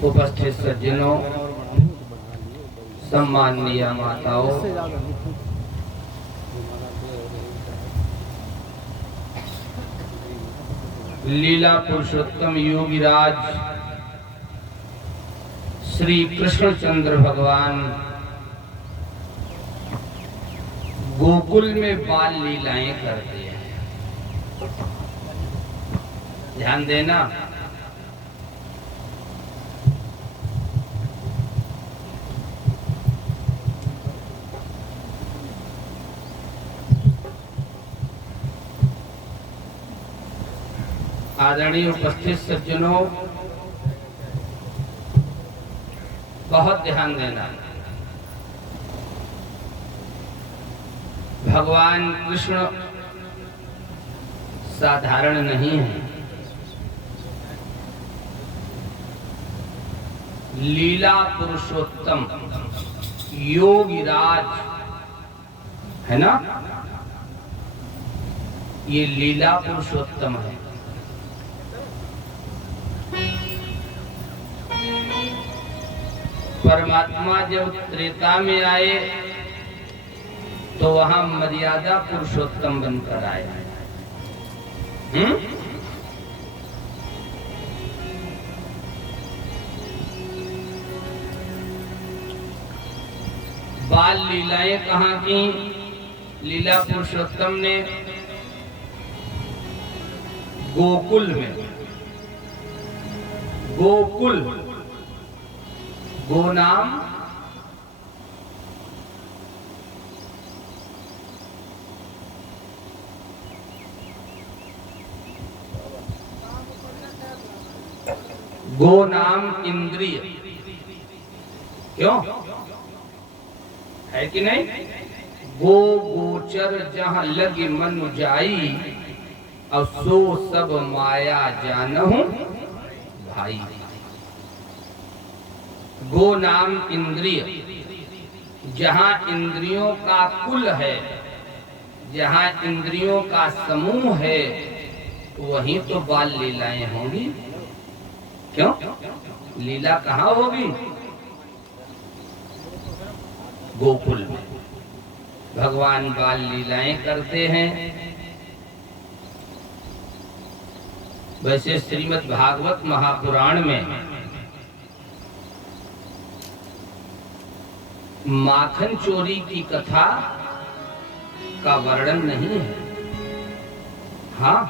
उपस्थित सज्जनों, सम्माननीय माताओं, लीला पुरुषोत्तम योगीराज श्री कृष्णचंद्र भगवान गोकुल में बाल लीलाएं करते हैं। ध्यान देना, आदरणीय उपस्थित सज्जनों, बहुत ध्यान देना। भगवान कृष्ण साधारण नहीं है। लीला पुरुषोत्तम योगीराज है ना, ये लीला पुरुषोत्तम है। परमात्मा जब त्रेता में आए तो वहां मर्यादा पुरुषोत्तम बनकर आए। बाल लीलाएं कहाँ की? लीला पुरुषोत्तम ने गोकुल में, गोकुल गो नाम गो नाम इंद्रिय, क्यों है कि नहीं? गो गोचर जहां लगी मन जाई, और सो सब माया जानहु भाई। गो नाम इंद्रिय, जहां इंद्रियों का कुल है, जहां इंद्रियों का समूह है, वहीं तो बाल लीलाएं होंगी। क्यों? लीला कहाँ होगी? गोकुल में भगवान बाल लीलाएं करते हैं। वैसे श्रीमद् भागवत महापुराण में माखन चोरी की कथा का वर्णन नहीं है। हाँ,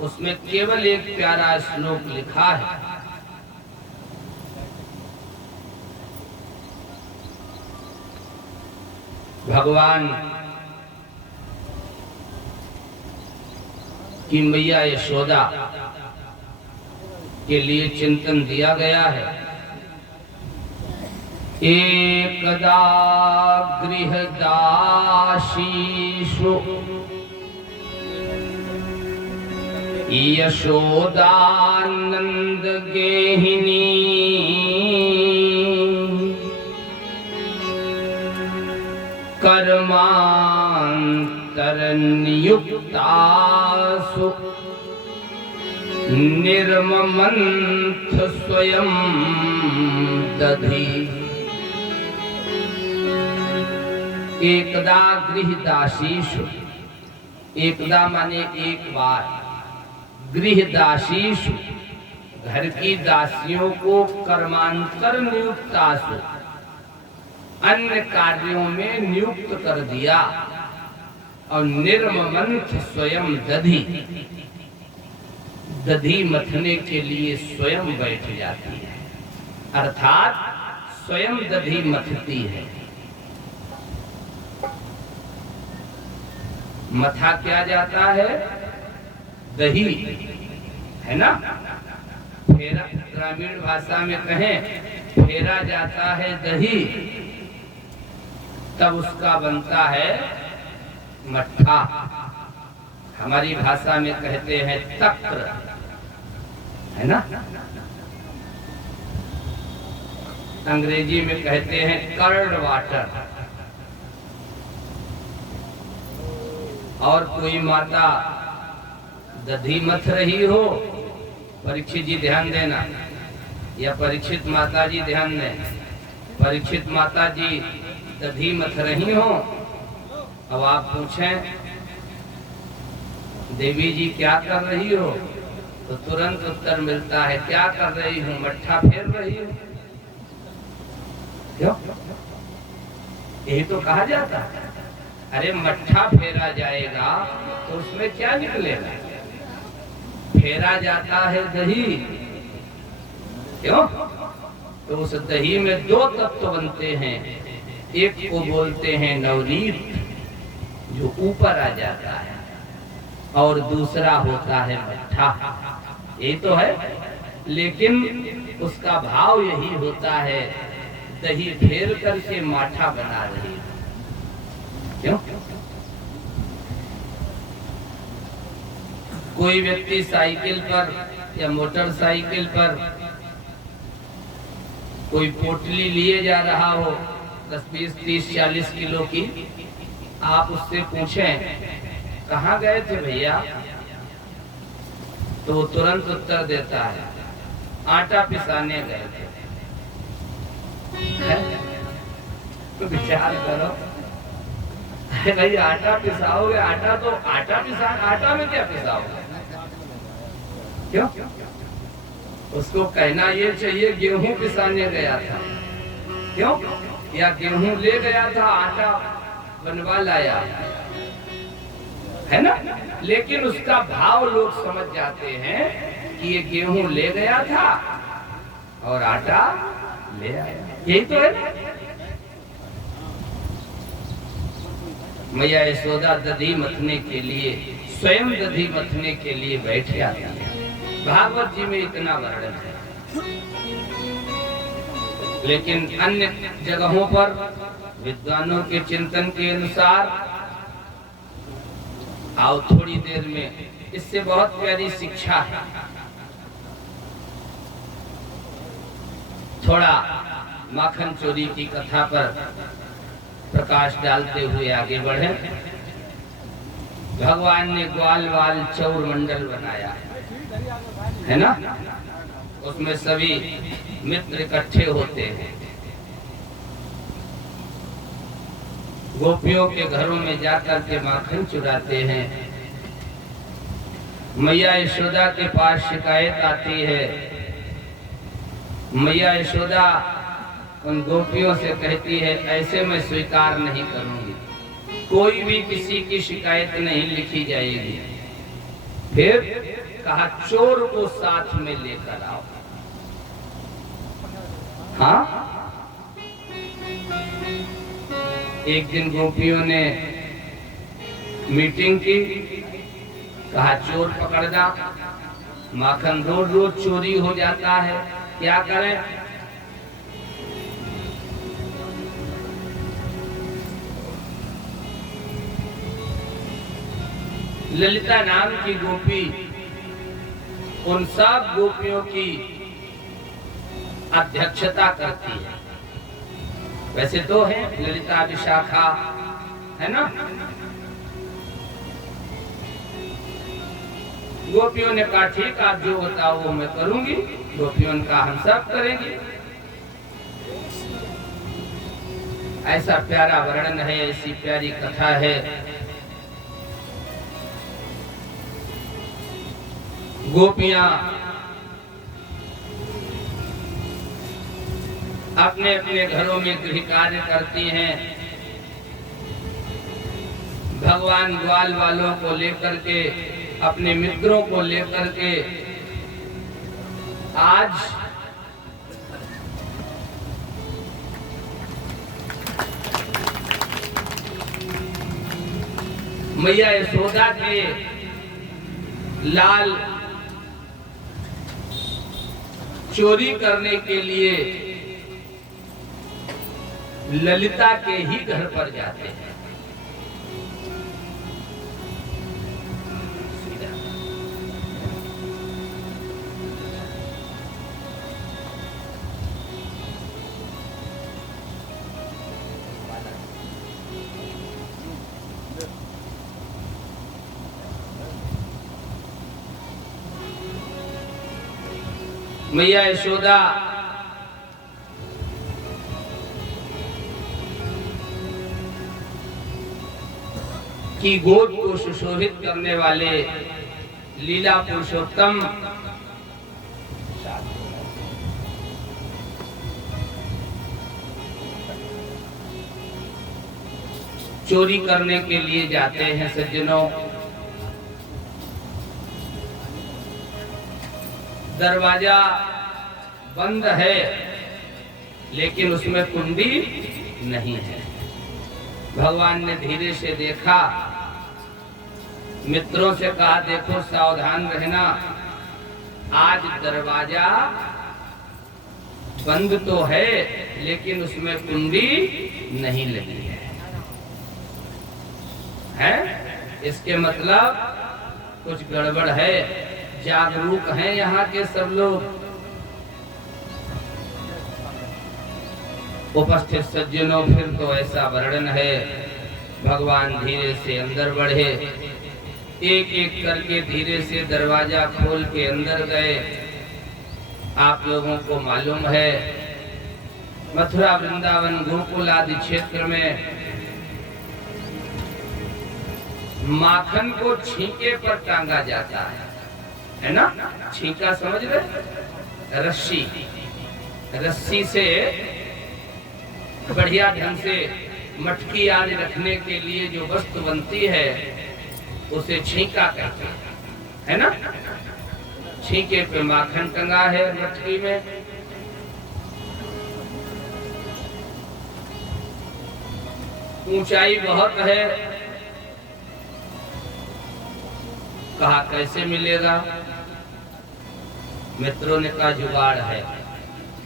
उसमें केवल एक प्यारा श्लोक लिखा है, भगवान की मैया यशोदा के लिए चिंतन दिया गया है। एकदा गृहदासीषु यशोदानंद गेहिनी कर्मांतरनियुक्तासु निर्ममन्थ स्वयं दधी। एकदा गृहदासीषु, एकदा माने एक बार, गृहदासीषु घर की दासियों को, कर्मांतर नियुक्तासु अन्य कार्यों में नियुक्त कर दिया, और निर्ममंथ स्वयं दधी, दधी मथने के लिए स्वयं बैठ जाती है, अर्थात स्वयं दधी मथती है। मथा क्या जाता है? दही, है ना। फेरा, ग्रामीण भाषा में कहें फेरा जाता है दही, तब उसका बनता है मट्ठा। हमारी भाषा में कहते हैं तक्र, है ना। अंग्रेजी में कहते हैं कर्ड वाटर। और कोई माता दधी मथ रही हो, परीक्षित जी ध्यान देना, या परीक्षित माता जी ध्यान दें, परीक्षित माता जी दधी मथ रही हो, अब आप पूछें देवी जी क्या कर रही हो, तो तुरंत उत्तर मिलता है क्या कर रही हूँ, मट्ठा फेर रही हूँ। क्यों? यही तो कहा जाता है। अरे मट्ठा फेरा जाएगा तो उसमें क्या निकलेगा? फेरा जाता है दही, क्यों? तो उस दही में दो तत्व बनते हैं, एक को बोलते हैं नवनीत जो ऊपर आ जाता है, और दूसरा होता है मट्ठा। यही तो है, लेकिन उसका भाव यही होता है, दही फेर करके माठा बना रही है। क्यों? कोई व्यक्ति साइकिल पर या मोटरसाइकिल पर कोई पोटली लिए जा रहा हो 10, 20, 30, 40 किलो की, आप उससे पूछें कहाँ गए थे भैया, तो वो तुरंत उत्तर देता है आटा पिसाने गए थे। तो विचार करो, भाई आटा पिसाओगे, आटा तो आटा में क्या पिसाओगे? क्यों? उसको कहना ये चाहिए गेहूं पिसाने गया था, क्यों? या गेहूं ले गया था, आटा बनवा लाया, है ना। लेकिन उसका भाव लोग समझ जाते हैं कि ये गेहूं ले गया था और आटा ले आया। यही तो है। मैया यशोदा दधी मथने के लिए, स्वयं दधी मथने के लिए बैठ जाती है। भागवत जी में इतना वर्णन है, लेकिन अन्य जगहों पर विद्वानों के चिंतन के अनुसार, आओ थोड़ी देर में, इससे बहुत प्यारी शिक्षा है। थोड़ा माखन चोरी की कथा पर प्रकाश डालते हुए आगे बढ़े। भगवान ने ग्वाल वाल चौर मंडल बनाया है ना, उसमें सभी मित्र इकट्ठे होते हैं। गोपियों के घरों में जाकर के माखन चुराते हैं। मैया यशोदा के पास शिकायत आती है। मैया यशोदा उन गोपियों से कहती है ऐसे मैं स्वीकार नहीं करूंगी, कोई भी किसी की शिकायत नहीं लिखी जाएगी। फिर कहा चोर को साथ में लेकर आओ। हाँ, एक दिन गोपियों ने मीटिंग की, कहा चोर पकड़ना, माखन रोज रोज चोरी हो जाता है, क्या करें? ललिता नाम की गोपी उन सब गोपियों की अध्यक्षता करती है। वैसे तो है ललिता विशाखा, है ना? गोपियों ने कहा ठीक, आप जो बताओ वो मैं करूंगी। गोपियों ने कहा हम सब करेंगे। ऐसा प्यारा वर्णन है, ऐसी प्यारी कथा है। गोपियां अपने अपने घरों में गृह कार्य करती हैं। भगवान ग्वाल वालों को लेकर के, अपने मित्रों को लेकर के आज मैया यशोदा के लाल चोरी करने के लिए ललिता के ही घर पर जाते हैं। मैया यशोदा की गोद को सुशोभित करने वाले लीला पुरुषोत्तम चोरी करने के लिए जाते हैं। सज्जनों, दरवाजा बंद है लेकिन उसमें कुंडी नहीं है। भगवान ने धीरे से देखा, मित्रों से कहा देखो सावधान रहना, आज दरवाजा बंद तो है लेकिन उसमें कुंडी नहीं लगी है। इसके मतलब कुछ गड़बड़ है। जागरूक हैं यहाँ के सब लोग। उपस्थित सज्जनों, फिर तो ऐसा वर्णन है। भगवान धीरे से अंदर बढ़े, एक एक करके धीरे से दरवाजा खोल के अंदर गए। आप लोगों को मालूम है मथुरा, वृंदावन, गोकुल आदि क्षेत्र में माखन को छींके पर टांगा जाता है ना? छींका समझ रहे? रस्सी, रस्सी से बढ़िया ढंग से मटकी आदि रखने के लिए जो वस्तु बनती है उसे छींका कहते हैं, है ना? छींके पे माखन टंगा है मटकी में। ऊंचाई बहुत है। कहा कैसे मिलेगा? मित्रों ने कहा जुगाड़ है।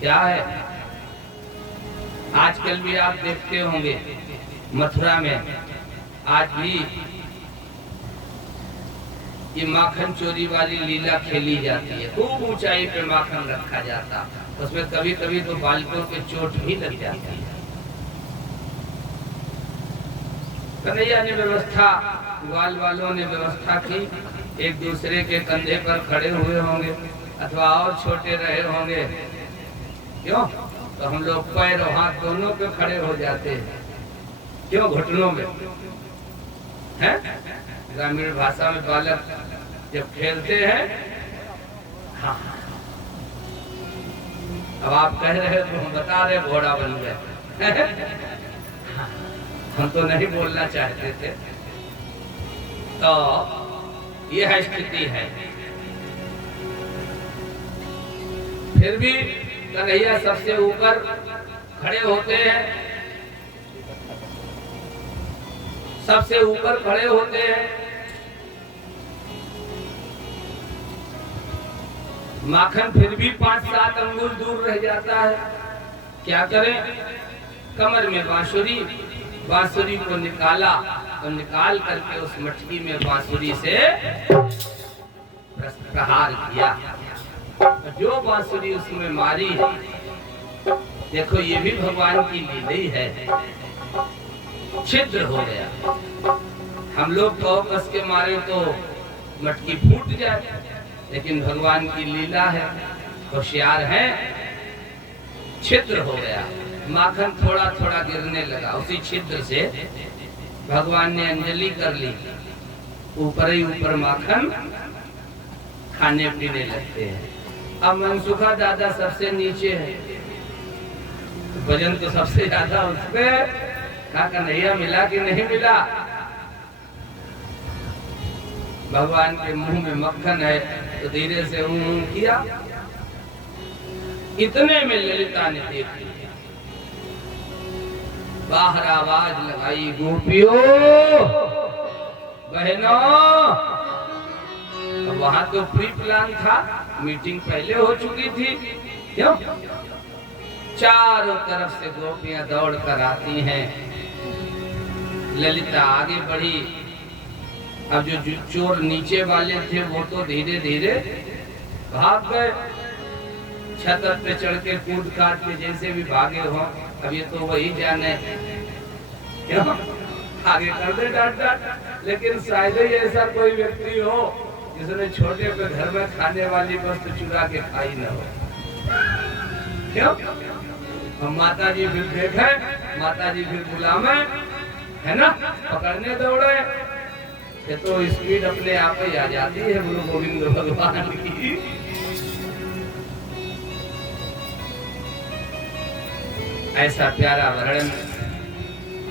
क्या है? आजकल भी आप देखते होंगे मथुरा में आज भी ये माखन चोरी वाली लीला खेली जाती है। खूब ऊंचाई पे माखन रखा जाता, उसमें कभी कभी तो बालकों के चोट भी लग जाती है। कन्हैया ने व्यवस्था, ग्वाल वालों ने व्यवस्था की, एक दूसरे के कंधे पर खड़े हुए होंगे अथवा और छोटे रहे होंगे। क्यों? तो हम लोग पैर और हाथ दोनों पे खड़े हो जाते हैं। क्यों? घुटनों में हैं? ग्रामीण भाषा में बालक जब खेलते हैं, हाँ, अब आप कह रहे तो हम बता रहे घोड़ा बन गए। हम तो नहीं बोलना चाहते थे। तो यह स्थिति है। फिर भी कन्हैया सबसे ऊपर खड़े होते हैं, सबसे ऊपर खड़े होते हैं। माखन फिर भी 5-7 अंगुल दूर रह जाता है। क्या करें? कमर में बांसुरी, बांसुरी को निकाला और निकाल करके उस मटकी में बांसुरी से प्रहार किया। जो बांसुरी उसमें मारी, देखो ये भी भगवान की लीला ही है, छिद्र हो गया। हम लोग तो कस के मारे तो मटकी फूट जाए, लेकिन भगवान की लीला है, होशियार है, छिद्र हो गया। माखन थोड़ा थोड़ा गिरने लगा। उसी छिद्र से भगवान ने अंजलि कर ली। ऊपर ही ऊपर माखन खाने पीने लगते हैं। अब मनसुखा दादा सबसे नीचे है, वजन तो सबसे ज्यादा उसपे। कहा कन्हैया मिला कि नहीं मिला? भगवान के मुंह में मक्खन है तो धीरे से किया। इतने में ललिता ने देख लिया, बाहर आवाज लगाई, गोपियों बहनों। वहां तो प्री प्लान था, मीटिंग पहले हो चुकी थी। क्यों? चारों तरफ से गोपियां दौड़ कर आती हैं। ललिता आगे बढ़ी। अब जो चोर नीचे वाले थे वो तो धीरे धीरे भाग गए, छत पे चढ़ के कूद काट के जैसे भी भागे हो। अब ये तो वही जाने क्यों आगे कर दे डांट डांट। लेकिन शायद ही ऐसा कोई व्यक्ति हो जिसने छोटे पे घर में खाने वाली वस्तु चुरा के खाई न हो। क्यों? हम माता जी फिर देखे, माता जी फिर बुलावे, है ना, पकड़ने दौड़े, ये तो स्पीड अपने आप ही आ जाती है गुरु गोविंद भगवान की। ऐसा प्यारा वर्णन।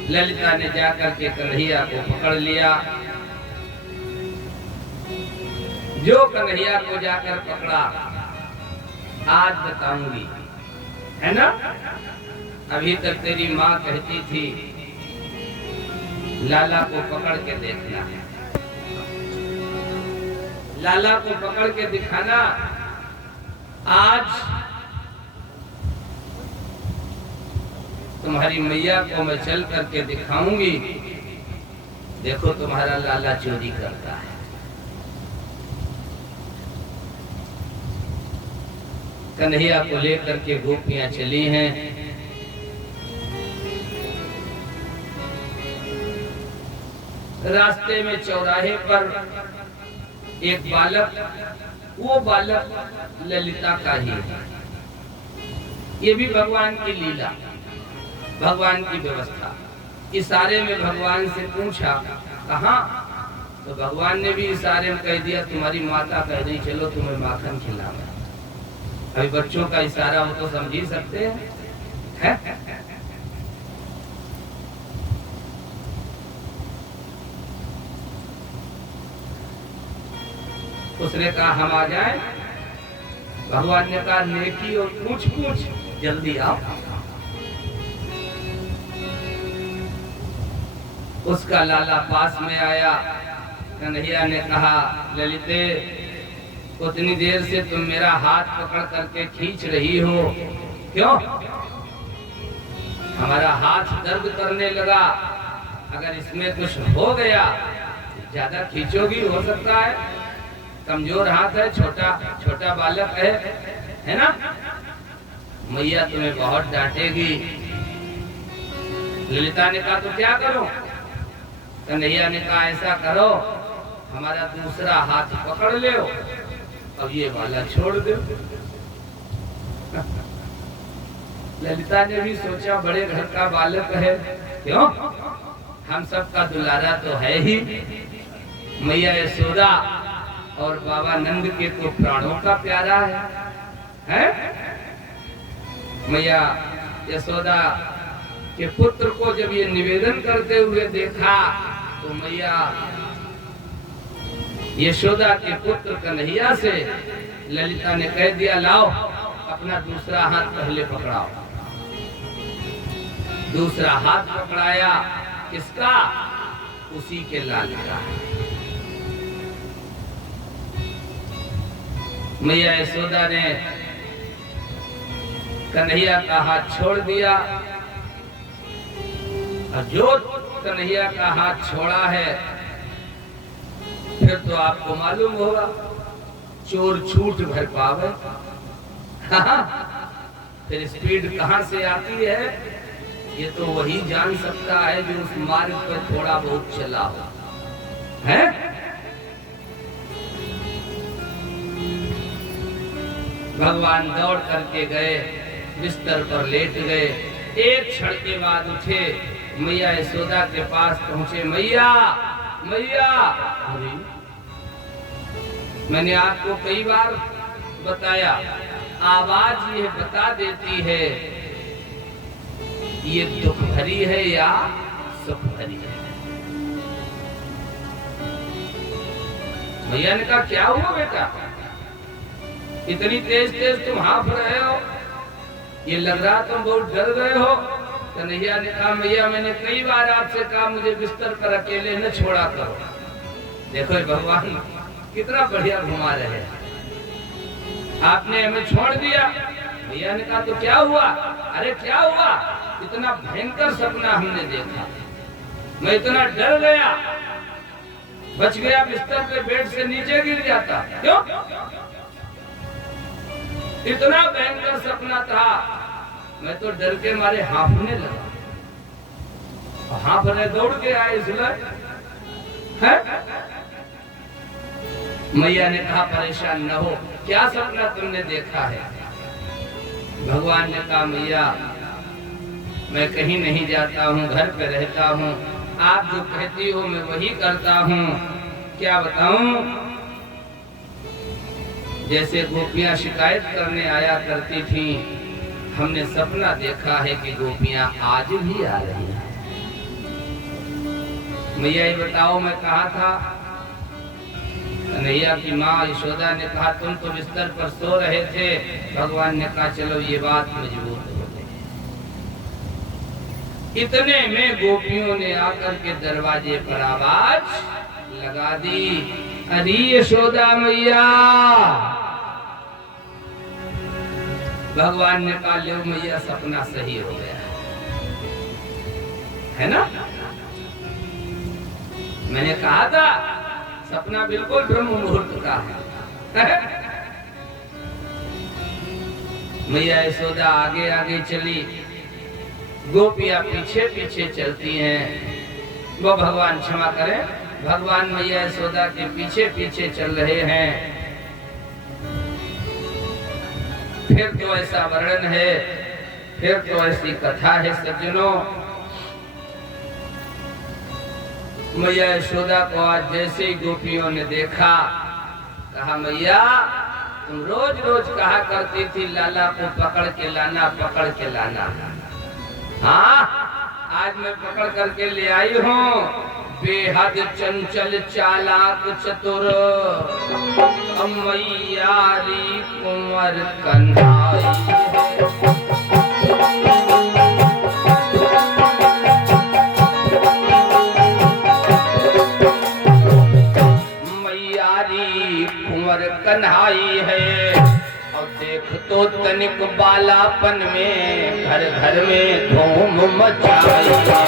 ललिता ने जाकर के कन्हैया को पकड़ लिया। जो कन्हैया को जाकर पकड़ा, आज बताऊंगी, है ना। अभी तक तेरी माँ कहती थी लाला को पकड़ के देखना, लाला को पकड़ के दिखाना। आज तुम्हारी मैया को मैं चल करके दिखाऊंगी, देखो तुम्हारा लाला चोरी करता है। कन्हैया को लेकर के गोपियां चली हैं। रास्ते में चौराहे पर एक बालक, वो बालक ललिता का ही है। ये भी भगवान की लीला, भगवान की व्यवस्था। इशारे में भगवान से पूछा कहाँ, तो भगवान ने भी इशारे में कह दिया तुम्हारी माता कह रही चलो तुम्हें माखन खिलाऊं। अभी बच्चों का इशारा वो तो समझ ही सकते हैं, है? उसने कहा हम आ जाएं। भगवान ने कहा नेकी और पूछ पूछ जल्दी आओ। उसका लाला पास में आया। कन्हैया ने कहा ललिते उतनी देर से तुम मेरा हाथ पकड़ करके खींच रही हो, क्यों? हमारा हाथ दर्द करने लगा, अगर इसमें कुछ हो गया ज्यादा खींचोगी, हो सकता है कमजोर हाथ है, छोटा छोटा बालक है ना, मैया तुम्हें बहुत डांटेगी। ललिता ने कहा तो क्या करो? कन्हैया ने कहा ऐसा करो हमारा दूसरा हाथ पकड़ ले, अब ये वाला छोड़ दो। ललिता ने भी सोचा बड़े घर का बालक है, क्यों? हम सबका दुलारा तो है ही। मैया यशोदा और बाबा नंद के तो प्राणों का प्यारा है? मैया यशोदा के पुत्र को जब ये निवेदन करते हुए देखा तो मैया यशोदा के पुत्र कन्हैया से ललिता ने कह दिया लाओ अपना दूसरा हाथ पहले पकड़ाओ। दूसरा हाथ पकड़ाया, किसका? उसी के लाल का। मैया यशोदा ने कन्हैया का हाथ छोड़ दिया, और जो कन्हैया का हाथ छोड़ा है, फिर तो आपको मालूम होगा, चोर छूट भर पावे। फिर स्पीड कहां से आती है, ये तो वही जान सकता है जो उस मार्ग पर थोड़ा बहुत चला हो, है? भगवान दौड़ करके गए, बिस्तर पर लेट गए। एक क्षण के बाद उठे, मैया यशोदा के पास पहुंचे। मैया, मैया, अरे मैंने आपको कई बार बताया, आवाज ये बता देती है ये दुख भरी है या सुख भरी है। मैया ने कहा, क्या हुआ बेटा, इतनी तेज तेज तुम हाँफ रहे हो, ये लग रहा तुम बहुत डर गए हो। कन्हैया ने कहा, मैया मैंने कई बार आपसे कहा मुझे बिस्तर पर अकेले न छोड़ा करो। देखो भगवान कितना बढ़िया घुमा रहे हैं, आपने हमें छोड़ दिया। भैया ने कहा, तो क्या हुआ? अरे क्या हुआ, इतना भयंकर सपना हमने देखा, मैं इतना डर गया, बच गया बिस्तर पे, बेड से नीचे गिर जाता। क्यों? इतना भयंकर सपना था, मैं तो डर के मारे हाँफने लगा। हाँफने दौड़ के आए इसलिए है। मैया ने कहा, परेशान न हो, क्या सपना तुमने देखा है? भगवान ने कहा, मैया मैं कहीं नहीं जाता हूँ, घर पे रहता हूँ, आप जो कहती हो मैं वही करता हूँ। क्या बताऊं, जैसे गोपियां शिकायत करने आया करती थी, हमने सपना देखा है कि गोपियां आज भी आ रही हैं। मैया ये बताओ मैं कहा था? कन्हैया की माँ यशोदा ने कहा, तुम तो बिस्तर पर सो रहे थे। भगवान ने कहा, चलो ये बात मजबूत हो गई। इतने में गोपियों ने आकर के दरवाजे पर आवाज लगा दी, अरे यशोदा मैया। भगवान ने कहा, लो मैया सपना सही हो गया है ना। मैंने कहा था सपना बिल्कुल ब्रह्म मुहूर्त का है। मैया यशोदा आगे आगे चली, गोपियां पीछे पीछे चलती हैं। वो भगवान क्षमा करें, भगवान मैया यशोदा के पीछे पीछे चल रहे हैं। फिर तो ऐसा वर्णन है, फिर तो ऐसी कथा है सज्जनों। मैया यशोदा को आज जैसे ही गोपियों ने देखा, कहा, मैया तुम रोज रोज कहा करती थी लाला को पकड़ के लाना, पकड़ के लाना। हाँ, आज मैं पकड़ करके ले आई हूँ। बेहद चंचल चालाक चतुर मैयारी कुंवर कन्हाई कन्हाई है। और देख तो तनिक बालापन में घर घर में धूम मचाई है।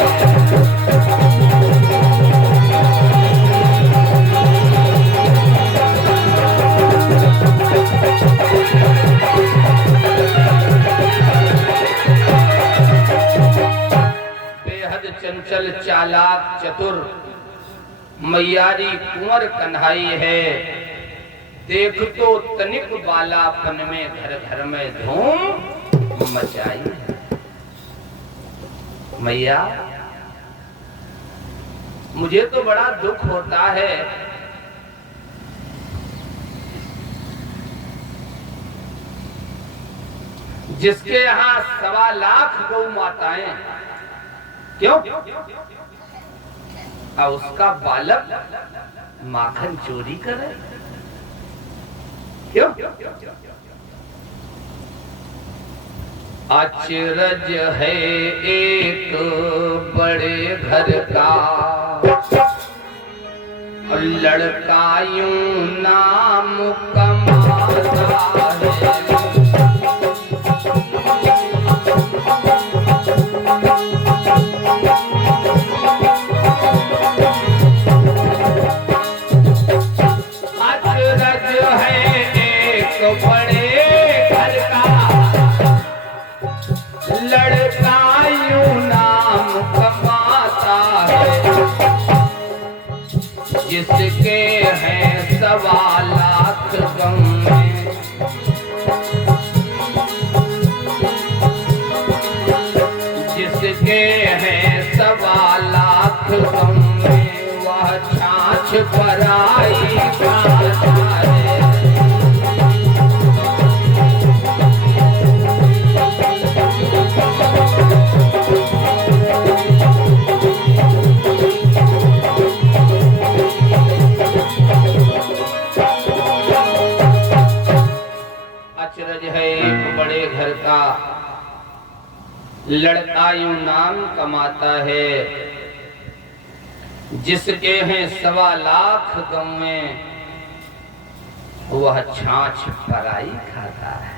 बेहद चंचल चालाक चतुर मैयारी कुंवर कन्हाई है। देख तो तनिक बालापन में घर घर में धूम मचाई है। मैया मुझे तो बड़ा दुख होता है, जिसके यहाँ 1.25 लाख गौ माताएं, क्यों? और उसका बालक माखन चोरी करे, क्यों? अचरज है एक बड़े घर का, और लड़का यूं नाम कमाता है। जिसके हैं 1.25 लाख गम में, जिसके हैं 1.25 लाख गम में, वह छाछ पराई खाता है। घर का लड़का यूं नाम कमाता है, जिसके हैं 1.25 लाख गम में, वह छाछ पराई खाता है।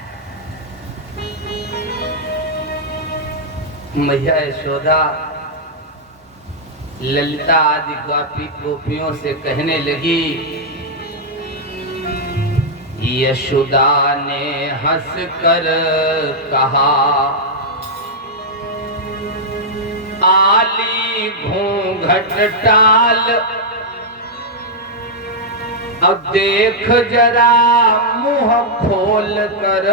मैया यशोदा ललिता आदि गोपियों से कहने लगी, यशोदा ने हंस कर कहा, आली घूंघट टाल, अब देख जरा मुंह खोल कर,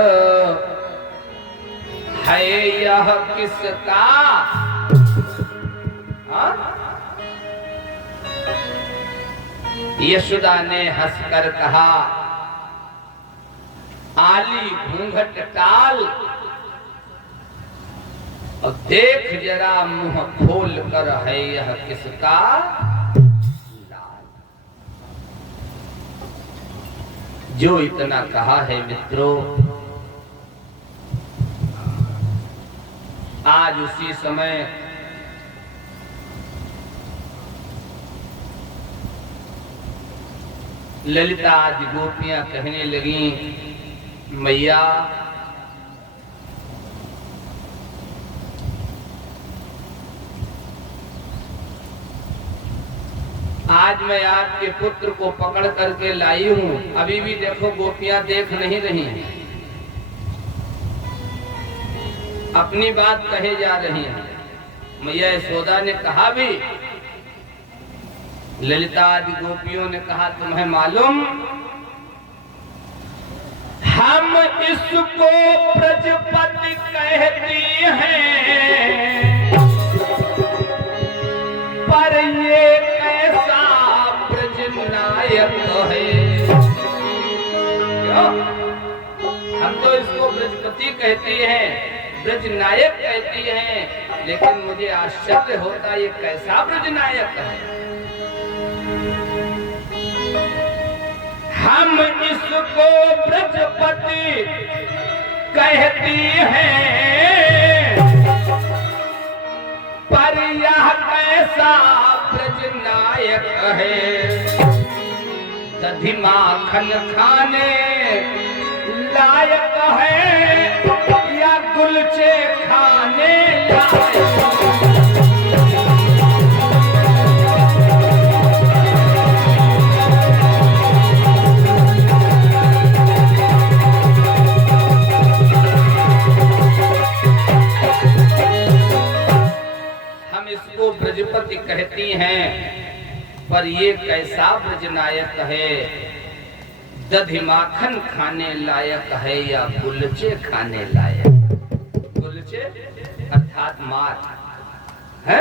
है यह किसका? यशोदा ने हंसकर कहा, आली घूंघट टाल, और देख जरा मुंह खोल कर, है यह किसका? लाल। जो इतना कहा है मित्रों, आज उसी समय ललिता आदि गोपियां कहने लगी, मैया आज मैं आपके पुत्र को पकड़ करके लाई हूं, अभी भी देखो गोपियां देख नहीं रही हैं, अपनी बात कहे जा रही हैं। मैया यशोदा ने कहा भी, ललिता आदि गोपियों ने कहा, तुम्हें मालूम हम इसको प्रजपति कहती हैं, पर ये कैसा ब्रजनायक है। क्यों? हम तो इसको ब्रजपति कहती हैं, ब्रजनायक कहती हैं, लेकिन मुझे आश्चर्य होता ये कैसा ब्रजनायक है। हम इसको ब्रजपति कहती हैं, पर यह कैसा ब्रजनायक है। दधी माखन खाने लायक है, या कुलचे खाने लायक। ब्रजपति कहती हैं, पर ये कैसा ब्रजनायक है। दधी माखन खाने लायक है, या गुलचे खाने लायक। गुलचे अर्थात मार है।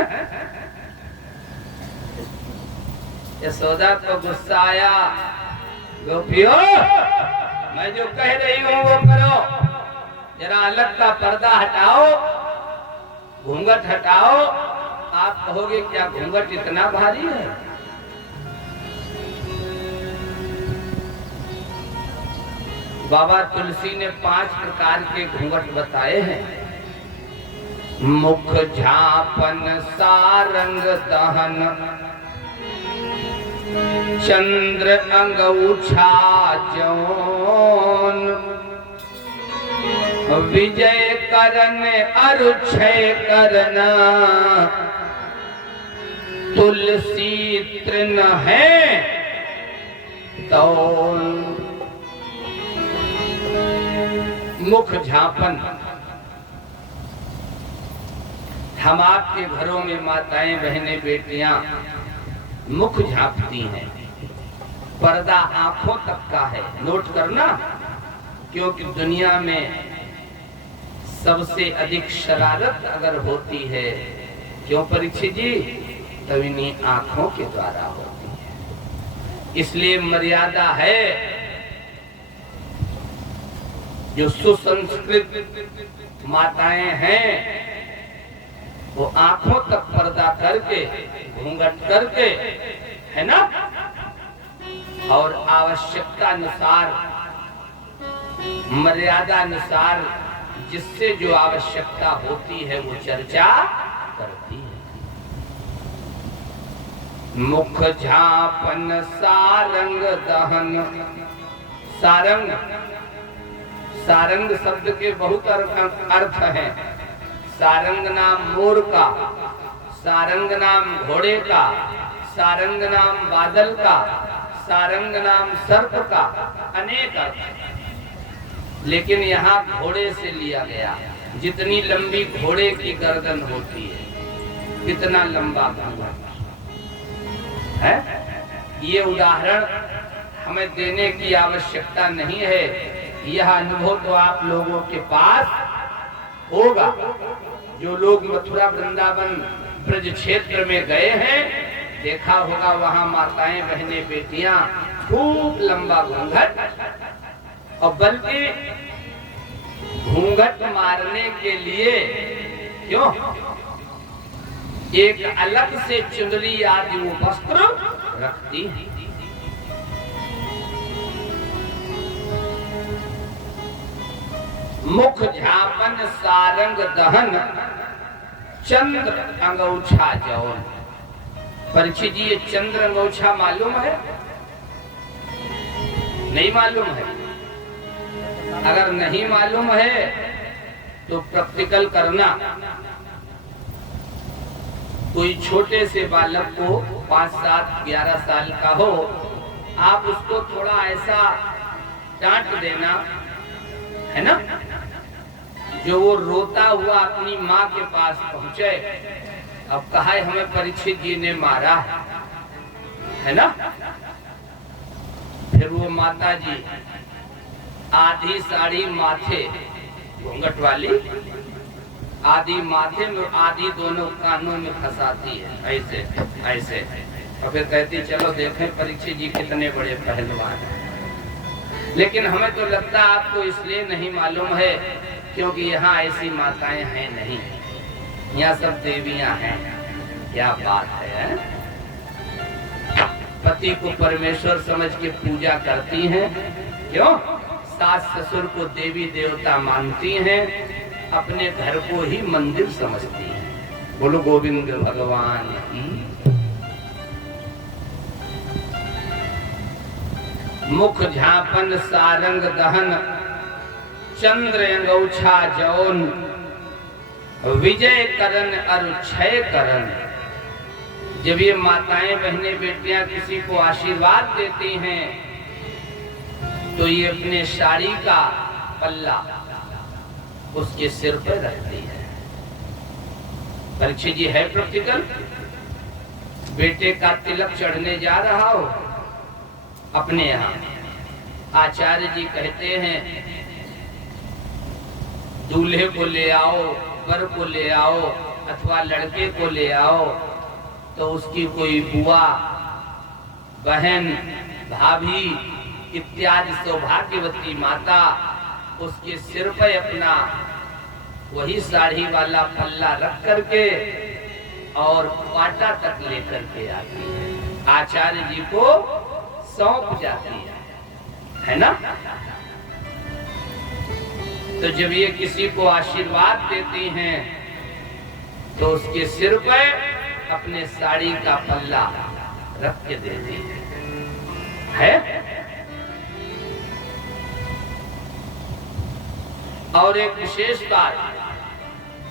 यशोदा को गुस्सा आया, गोपियों मैं जो कह रही हूँ वो करो, जरा अलग का पर्दा हटाओ, घूंघट हटाओ। आप कहोगे क्या घूंघट इतना भारी है? बाबा तुलसी ने 5 प्रकार के घूंघट बताए हैं। मुख झापन सारंग दहन चंद्र अंगूछा जौन विजय करन अरुक्षय करना तुलसी तृण है तौल। मुख झापन, हम आपके घरों में माताएं बहनें बेटियां मुख झांपती हैं, पर्दा आंखों तक का है, नोट करना, क्योंकि दुनिया में सबसे अधिक शरारत अगर होती है, क्यों परीक्षित जी, तब इन्हीं आंखों के द्वारा होती है। इसलिए मर्यादा है, जो सुसंस्कृत माताएं हैं वो आंखों तक पर्दा करके घूंघट करके, है ना, और आवश्यकता अनुसार मर्यादा अनुसार जिससे जो आवश्यकता होती है वो चर्चा करती है। मुख झापन सारंग दहन, सारंग, सारंग शब्द के बहुत अर्थ हैं। सारंग नाम मोर का, सारंग नाम घोड़े का, सारंग नाम बादल का, सारंग नाम सर्प का, अनेक अर्थ। लेकिन यहाँ घोड़े से लिया गया। जितनी लंबी घोड़े की गर्दन होती है कितना लंबा घूंघट है। ये उदाहरण हमें देने की आवश्यकता नहीं है, यह अनुभव तो आप लोगों के पास होगा। जो लोग मथुरा वृंदावन ब्रज क्षेत्र में गए हैं, देखा होगा वहां माताएं बहनें बेटियां खूब लंबा घूंघट, और बल्कि घूंघट मारने के लिए क्यों एक अलग से चुंदड़ी आदि वो वस्त्र रखती है। मुख झापन सारंग दहन चंद्र अंगूछा जौन। परीक्षित जी, ये चंद्र अंगूछा मालूम है? नहीं मालूम है? अगर नहीं मालूम है तो प्रैक्टिकल करना। कोई छोटे से बालक को 5, 7, 11 साल का हो, आप उसको थोड़ा ऐसा डांट देना, है ना, जो वो रोता हुआ अपनी माँ के पास पहुंचे। अब कहा है हमें परीक्षित जी ने मारा, है ना, फिर वो माता जी आधी साड़ी माथे घूंघट वाली, आधी माथे में, आधी दोनों कानों में फंसाती है, ऐसे ऐसे, और फिर कहती चलो देखें परीक्षित जी कितने बड़े पहलवान हैं। लेकिन हमें तो लगता है आपको इसलिए नहीं मालूम है क्योंकि यहाँ ऐसी माताएं हैं नहीं, यहाँ सब देवियां हैं। क्या बात है, पति को परमेश्वर समझ के पूजा करती हैं, क्यों, सास ससुर को देवी देवता मानती हैं, अपने घर को ही मंदिर समझती हैं। बोलो गोविंद भगवान की। मुख झापन सारंग दहन चंद्र अंगूछा जौन विजय करन अरुक्षय करन। जब ये माताएं बहनें बेटियां किसी को आशीर्वाद देती हैं तो ये अपने साड़ी का पल्ला उसके सिर पर रखती है। परीक्षित जी, है प्रैक्टिकल। बेटे का तिलक चढ़ने जा रहा हो अपने यहाँ, आचार्य जी कहते हैं दूल्हे को ले आओ, वर को ले आओ, अथवा लड़के को ले आओ, तो उसकी कोई बुआ, बहन, भाभी इत्यादि सौभाग्यवती माता उसके सिर पर अपना वही साड़ी वाला पल्ला रख करके और पाटा तक लेकर के आती है, आचार्य जी को सौंप जाती है ना। तो जब ये किसी को आशीर्वाद देती हैं तो उसके सिर पर अपने साड़ी का पल्ला रख के देती है। और एक विशेष बात,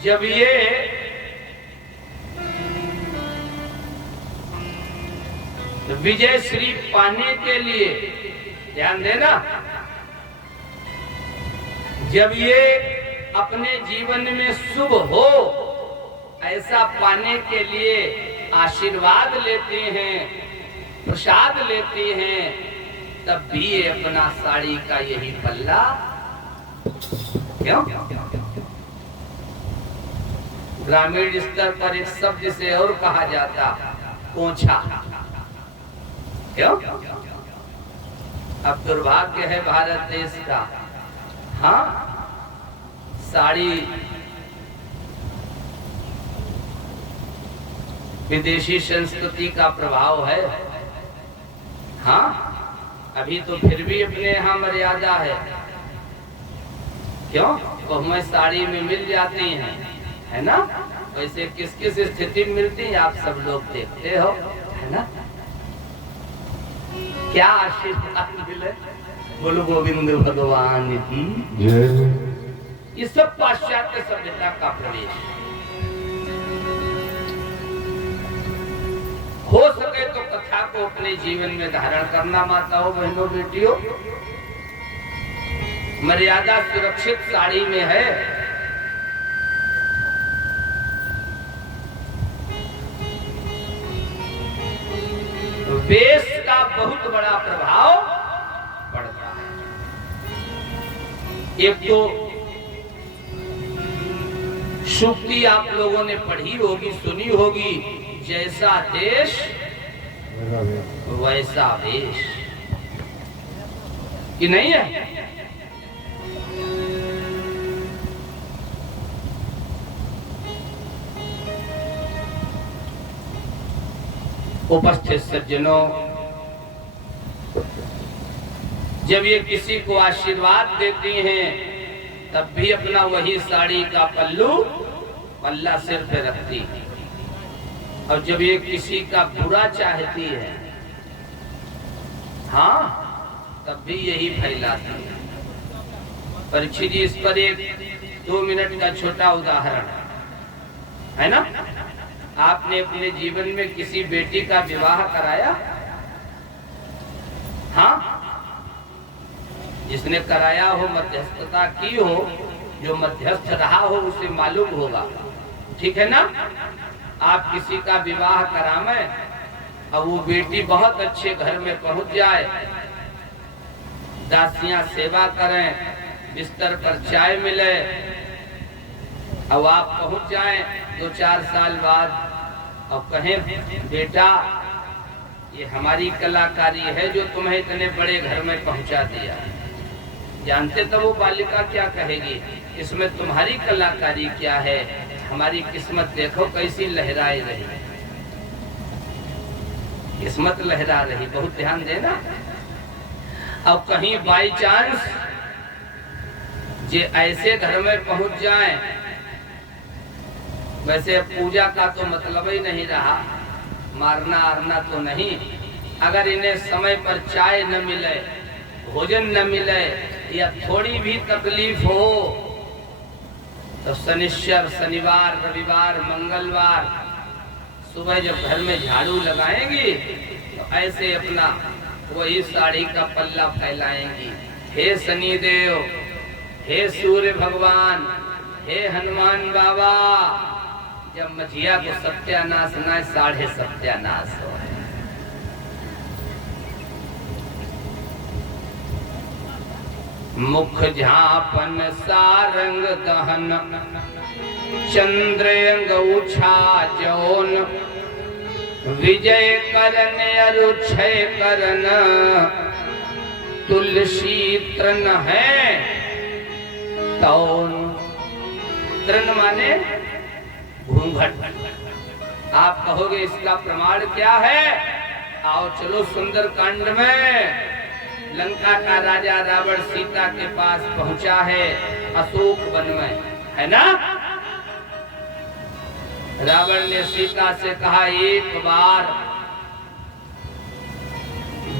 जब ये विजय श्री पाने के लिए, ध्यान देना, जब ये अपने जीवन में शुभ हो ऐसा पाने के लिए आशीर्वाद लेते हैं, प्रसाद लेते हैं, तब भी ये अपना साड़ी का यही पल्ला, क्यों? ग्रामीण स्तर पर एक शब्द से और कहा जाता पोंछा, क्यों? अब दुर्भाग्य है भारत देश का, हाँ, साड़ी विदेशी संस्कृति का प्रभाव है, हाँ, अभी तो फिर भी अपने यहाँ मर्यादा है, क्यों? तो हमें साड़ी में मिल जाती हैं, है ना? वैसे किस किस स्थिति में मिलती है आप सब लोग देखते हो, है ना? क्या आशीर्वाद मिले, बोलो गोविंद भगवान की जय। ये सब पाश्चात्य सभ्यता का प्रवेश। हो सके तो कथा को अपने जीवन में धारण करना, माताओं, बहनों, बेटियों। मर्यादा सुरक्षित साड़ी में है। वेश का बहुत बड़ा प्रभाव पड़ता है। एक तो सूक्ति आप लोगों ने पढ़ी होगी, सुनी होगी, जैसा देश वैसा वेश, कि नहीं है? उपस्थित सज्जनों, जब ये किसी को आशीर्वाद देती हैं तब भी अपना वही साड़ी का पल्ला सिर पे रखती है, और जब ये किसी का बुरा चाहती है, हाँ, तब भी यही फैलाती है। परीक्षित जी, इस पर एक 2 मिनट का छोटा उदाहरण है ना? आपने अपने जीवन में किसी बेटी का विवाह कराया? हाँ, जिसने कराया हो, मध्यस्थता की हो, जो मध्यस्थ रहा हो उसे मालूम होगा, ठीक है ना? आप किसी का विवाह करावें और वो बेटी बहुत अच्छे घर में पहुंच जाए, दासियां सेवा करें, बिस्तर पर चाय मिले, अब आप पहुंच जाएं 2-4 साल बाद और कहें, बेटा ये हमारी कलाकारी है जो तुम्हें इतने बड़े घर में पहुंचा दिया। जानते तो वो बालिका क्या कहेगी, इसमें तुम्हारी कलाकारी क्या है, हमारी किस्मत देखो कैसी लहराई रही, किस्मत लहरा रही, बहुत ध्यान देना। अब कहीं बाई चांस जे ऐसे घर में पहुंच जाएं, वैसे पूजा का तो मतलब ही नहीं रहा, मारना आरना तो नहीं, अगर इन्हें समय पर चाय न मिले, भोजन न मिले या थोड़ी भी तकलीफ हो तो शनिश्चर, शनिवार, रविवार, मंगलवार सुबह जब घर में झाड़ू लगाएंगी तो ऐसे अपना वही साड़ी का पल्ला फैलाएंगी। हे शनिदेव, हे सूर्य भगवान, हे हनुमान बाबा, जब मझिया को सत्यानाश न साढ़े सत्यानाश हो। मुख झापन सारंग दहन, चंद्र अंगूछा जौन, विजय करन अरुक्षय करन, तुलसी तृण है तौन। तृण माने घूंघट। आप कहोगे इसका प्रमाण क्या है? आओ चलो सुंदर कांड में। लंका का राजा रावण सीता के पास पहुंचा है अशोक वन में, है ना? रावण ने सीता से कहा, एक बार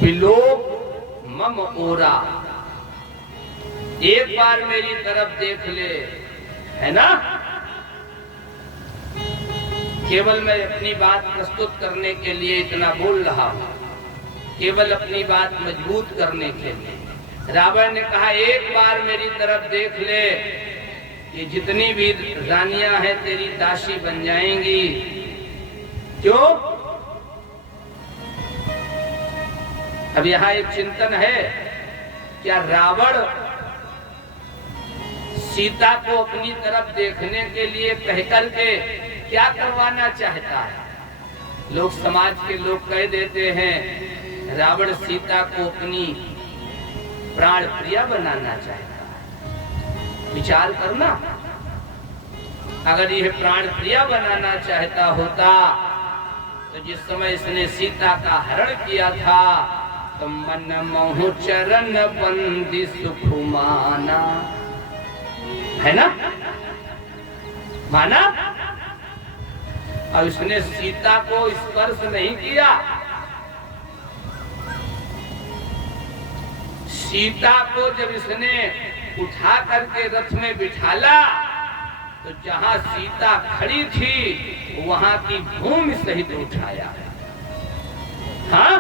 विलोक मम ओरा, एक बार मेरी तरफ देख ले, है ना। केवल मैं अपनी बात प्रस्तुत करने के लिए इतना बोल रहा हूं, केवल अपनी बात मजबूत करने के लिए। रावण ने कहा, एक बार मेरी तरफ देख ले, ये जितनी भी रानियां हैं तेरी दासी बन जाएंगी। क्यों? अब यहाँ एक चिंतन है, क्या रावण सीता को अपनी तरफ देखने के लिए कहकर के क्या करवाना चाहता है? लोग, समाज के लोग कह देते हैं रावण सीता को अपनी प्राण प्रिया बनाना चाहता है। विचार करना, अगर यह प्राण प्रिया बनाना चाहता होता तो जिस समय इसने सीता का हरण किया था तो मन मोह चरण बंदी सुख माना, है ना, माना। अब इसने सीता को स्पर्श नहीं किया। सीता को जब इसने उठा करके रथ में बिठाला तो जहां सीता खड़ी थी वहां की भूमि सहित उठाया। हाँ,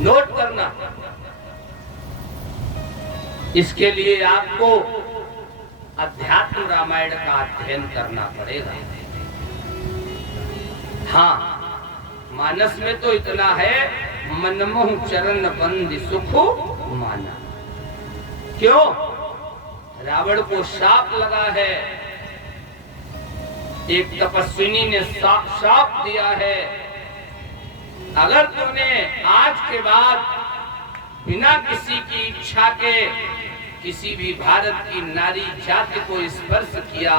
नोट करना। इसके लिए आपको अध्यात्म रामायण का अध्ययन करना पड़ेगा। हाँ, मानस में तो इतना है, मनमोह चरण बंदी सुख माना। क्यों? रावण को शाप लगा है, एक तपस्विनी ने शाप दिया है, अगर तुमने आज के बाद बिना किसी की इच्छा के किसी भी भारत की नारी जाति को स्पर्श किया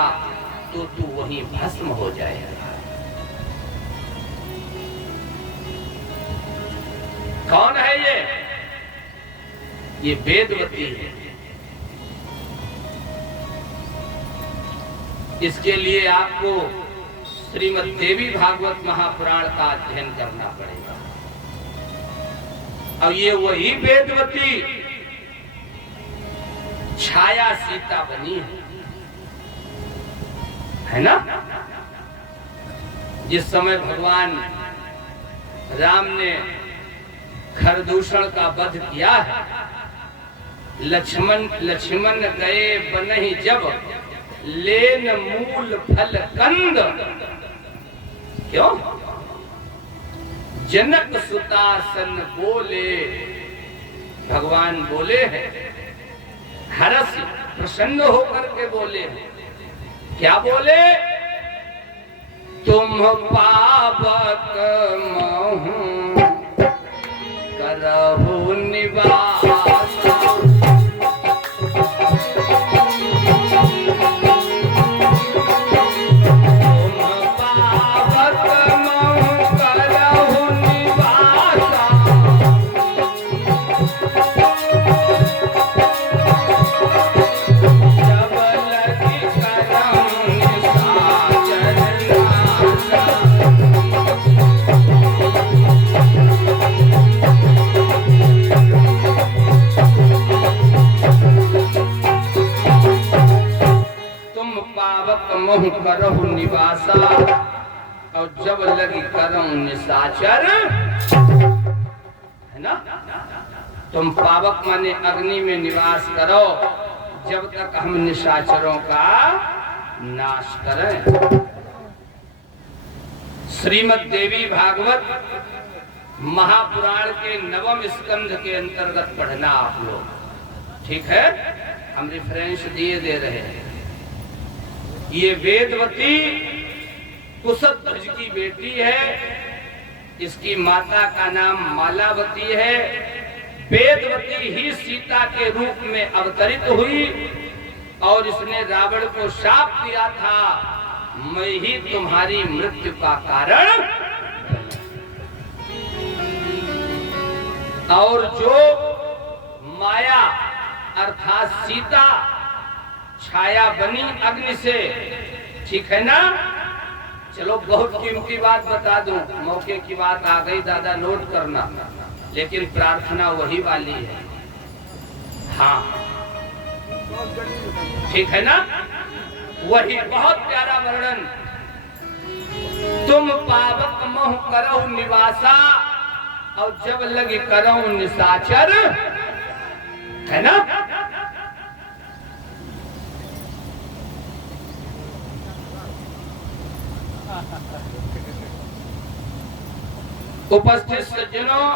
तो तू वहीं भस्म हो जाएगा। कौन है ये? ये वेदवती है। इसके लिए आपको श्रीमद् देवी भागवत महापुराण का अध्ययन करना पड़ेगा। अब ये वही वेदवती छाया सीता बनी है ना। जिस समय भगवान राम ने खरदूषण का वध किया है, लक्ष्मण गए बनहि जब लेन मूल फल कंद। क्यों? जनक सुतासन बोले, भगवान बोले हैं, हरस प्रसन्न होकर के बोले हैं। क्या बोले? तुम पावक मोहु करहु निवास, मोह करहु निवासा, और जब लगी करम निशाचर, है ना। तुम पावक माने अग्नि में निवास करो जब तक हम निशाचरों का नाश करें। श्रीमद् देवी भागवत महापुराण के 9वें स्कंध के अंतर्गत पढ़ना आप लोग, ठीक है। हम रेफरेंस दे रहे हैं। ये वेदवती कुशध्वज की बेटी है। इसकी माता का नाम मालावती है। वेदवती ही सीता के रूप में अवतरित हुई और इसने रावण को शाप दिया था, मैं ही तुम्हारी मृत्यु का कारण। और जो माया अर्थात सीता छाया बनी अग्नि से, ठीक है ना। चलो बहुत कीमती बात बता दूं, मौके की बात आ गई दादा नोट करना, लेकिन प्रार्थना वही वाली है। हाँ ठीक है ना, वही बहुत प्यारा वर्णन। तुम पावक मोह करो निवासा, और जब लगे करो निशाचर, है ना। उपस्थित सज्जनों,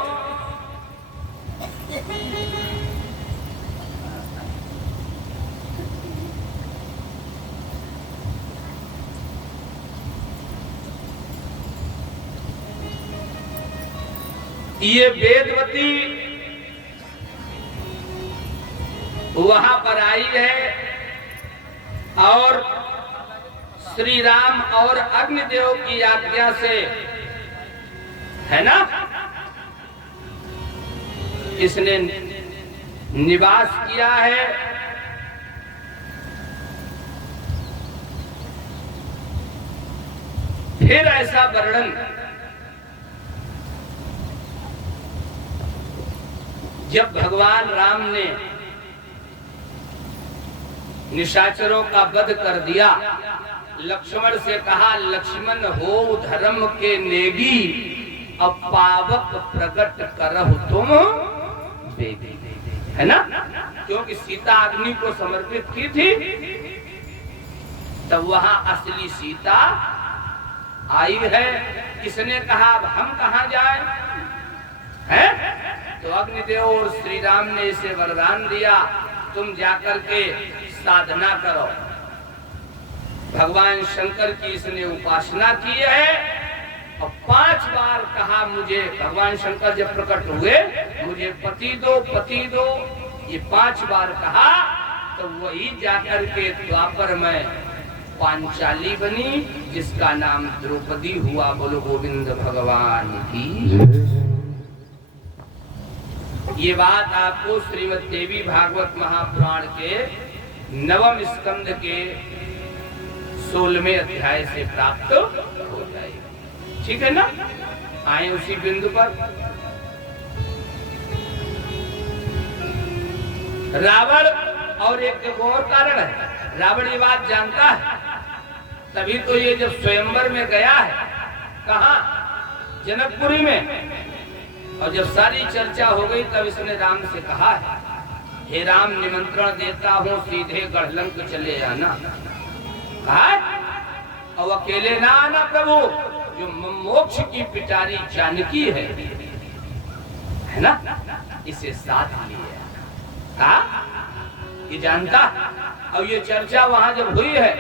ये वेदवती वहां पर आई है और श्री राम और अग्निदेव की आज्ञा से, है ना, इसने निवास किया है। फिर ऐसा वर्णन जब भगवान राम ने निशाचरों का वध कर दिया, लक्ष्मण से कहा, लक्ष्मण हो धर्म के नेगी, अब पावक प्रकट करहु तुम बेगी, है ना। क्योंकि सीता अग्नि को समर्पित की थी, तब वहां असली सीता आई है। किसने कहा अब हम कहां जाए, है? तो अग्निदेव और श्री राम ने इसे वरदान दिया, तुम जाकर के साधना करो। भगवान शंकर की इसने उपासना की है और 5 बार कहा मुझे, भगवान शंकर जब प्रकट हुए, मुझे पति दो पति दो, ये 5 बार कहा। तो वही जाकर के द्वापर में पांचाली बनी, जिसका नाम द्रौपदी हुआ। बोलो गोविंद भगवान की। ये बात आपको श्रीमद् देवी भागवत महापुराण के 9वें स्कंद के 16वें अध्याय से प्राप्त हो जाएगी, ठीक है ना। आए उसी बिंदु पर। रावण, और एक और कारण है, रावण ये बात जानता है, तभी तो ये जब स्वयंवर में गया है, कहा जनकपुरी में, और जब सारी चर्चा हो गई तब इसने राम से कहा है, हे राम निमंत्रण देता हूँ, सीधे गढ़लंक चले आना। कहा और अकेले ना आना प्रभु, जो मोक्ष की पिटारी जानकी है ना, इसे साथ लिए कहा, ये जानता। और ये चर्चा वहां जब हुई है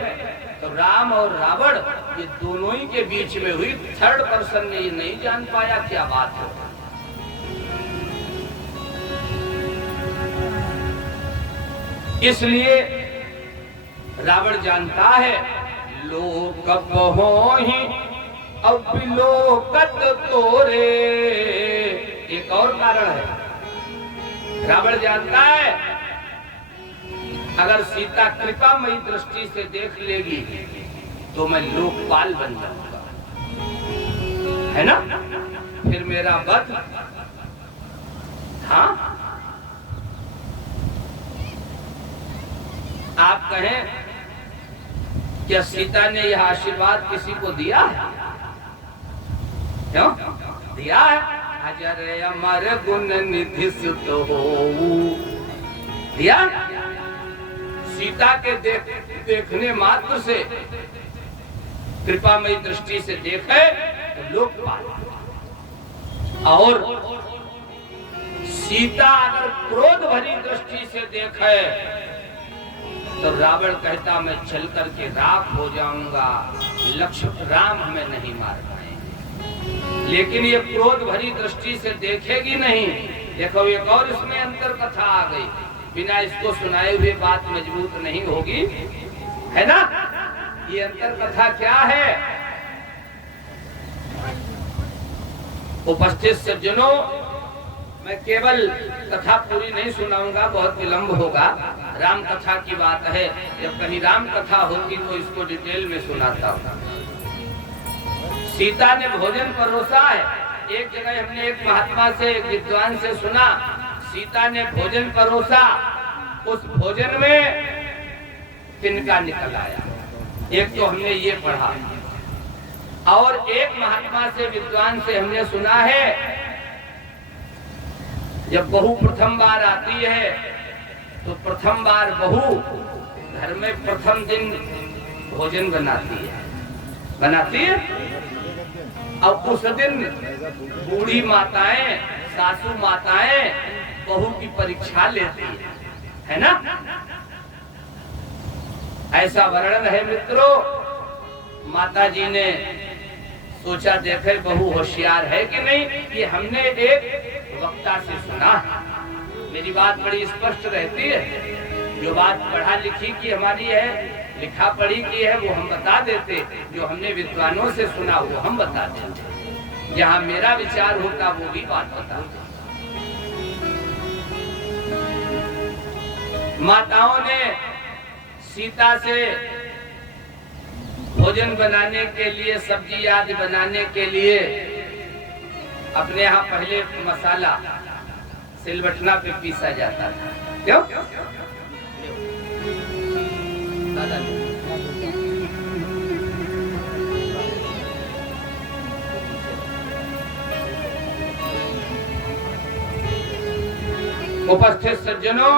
तो राम और रावण ये दोनों ही के बीच में हुई, थर्ड पर्सन ने ये नहीं जान पाया क्या बात है। इसलिए रावण जानता है लोक कहोहि अब लोकत तोरे। एक और कारण है, रावण जानता है अगर सीता कृपामयी दृष्टि से देख लेगी तो मैं लोकपाल बन जाऊंगा, है ना, फिर मेरा वध। हाँ आप कहें क्या सीता ने यह आशीर्वाद किसी को दिया है? क्यों दिया है? अजर अमर गुण निधि सुत होऊ, दिया। सीता के देखने मात्र से, कृपामयी दृष्टि से देखे तो लोकपाल, और सीता अगर क्रोध भरी दृष्टि से देखे तो रावण कहता मैं चल करके राख हो जाऊंगा, लक्ष्मण राम हमें नहीं मार पाएंगे। लेकिन ये क्रोध भरी दृष्टि से देखेगी नहीं। देखो एक और इसमें अंतर कथा आ गई, बिना इसको सुनाए हुए बात मजबूत नहीं होगी, है ना। ये अंतर कथा क्या है? उपस्थित सज्जनों, मैं केवल कथा पूरी नहीं सुनाऊंगा, बहुत विलंब होगा। राम कथा की बात है, जब कहीं राम कथा होगी तो इसको डिटेल में सुनाता हूँ। सीता ने भोजन परोसा है। एक जगह हमने एक महात्मा से, एक विद्वान से सुना, सीता ने भोजन परोसा, उस भोजन में तिनका निकल आया। एक तो हमने ये पढ़ा, और एक महात्मा से, विद्वान से हमने सुना है, जब बहू प्रथम बार आती है तो प्रथम बार बहू घर में प्रथम दिन भोजन बनाती है। अब उस दिन बूढ़ी माताएं, सासू माताएं बहू की परीक्षा लेती है ना। ऐसा वर्णन है मित्रों। माता जी ने सोचा देखे बहू होशियार है कि नहीं। ये हमने एक वक्ता से सुना। मेरी बात बड़ी स्पष्ट रहती है। जो बात पढ़ा लिखी की हमारी है, लिखा पढ़ी की है, वो हम बता देते। जो हमने विद्वानों से सुना वो हम बता देते। जहाँ मेरा विचार होता वो भी बात बताते। माताओं ने सीता से भोजन बनाने के लिए, सब्जी आदि बनाने के लिए अपने यहाँ पहले मसाला सिलबटना पे पीसा जाता था। क्यों? उपस्थित सज्जनों,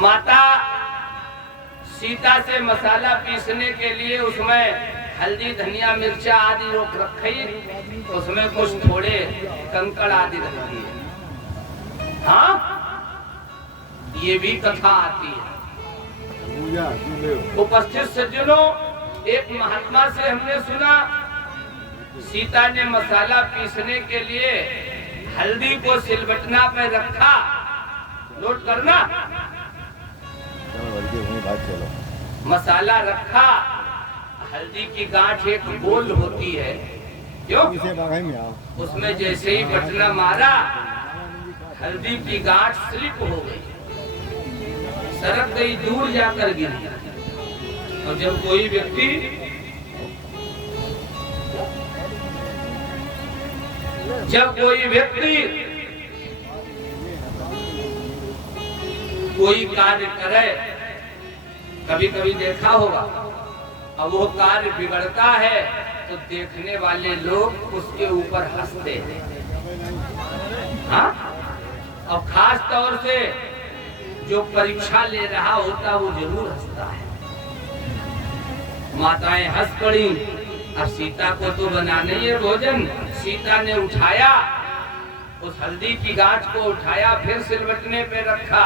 माता सीता से मसाला पीसने के लिए उसमें हल्दी, धनिया, मिर्चा आदि रोक रखी, उसमें कुछ थोड़े कंकड़ आदि रखी है। हाँ, ये भी कथा आती है। उपस्थित सज्जनों, एक महात्मा से हमने सुना, सीता ने मसाला पीसने के लिए हल्दी को सिलबटना पे रखा। नोट करना, मसाला रखा, हल्दी की गांठ एक गोल होती है, क्यों? उसमें जैसे ही बटना मारा, हल्दी की गांठ स्लिप हो गई, सरक गई, दूर जाकर गिरी। और जब कोई व्यक्ति कोई कार्य करे, कभी कभी देखा होगा, अब वो कार्य बिगड़ता है तो देखने वाले लोग उसके ऊपर हंसते हैं। हाँ? और खास तौर से जो परीक्षा ले रहा होता वो जरूर हंसता है। माताएं हंस पड़ी। अब सीता को तो बनाना ही है भोजन। सीता ने उठाया, उस हल्दी की गांठ को उठाया, फिर सिलबटने पे रखा,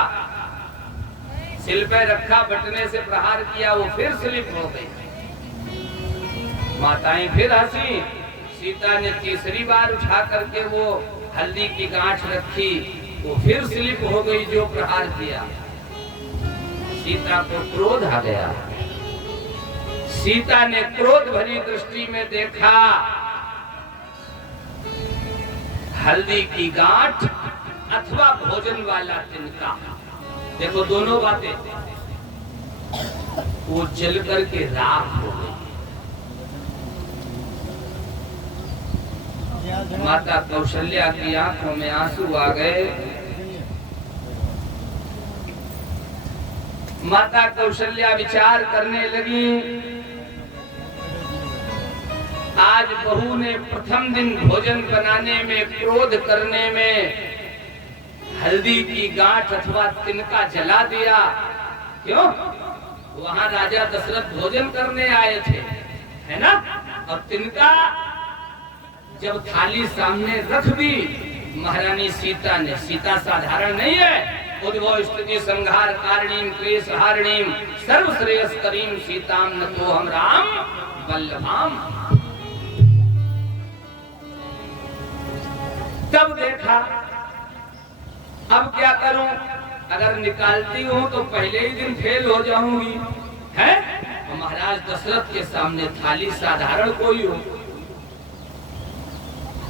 सिल पे रखा, बटने से प्रहार किया, वो फिर स्लिप हो गई। माताएं फिर हंसी। सीता ने तीसरी बार उठा करके वो हल्दी की गांठ रखी, वो फिर स्लिप हो गई, जो प्रहार किया। सीता को क्रोध आ गया। सीता ने क्रोध भरी दृष्टि में देखा, हल्दी की गांठ अथवा भोजन वाला तिनका, देखो दोनों बातें, वो जल करके राख हो गई। माता कौशल्या की आंखों में आंसू आ गए। माता कौशल्या विचार करने लगी, आज बहू ने प्रथम दिन भोजन बनाने में, क्रोध करने में हल्दी की गांठ अथवा तिनका जला दिया। क्यों? वहां राजा दशरथ भोजन करने आए थे, है ना। और तिनका जब थाली सामने रख दी महारानी सीता ने, सीता साधारण नहीं है, उद्भव स्तुति संहार कारणीम क्लेश हारणीम सर्व श्रेयस्करीम सीताम नतो हम राम वल्लभाम। तब देखा, अब क्या करूं, अगर निकालती हूं तो पहले ही दिन फेल हो जाऊंगी, है। महाराज दशरथ के सामने थाली साधारण कोई हो,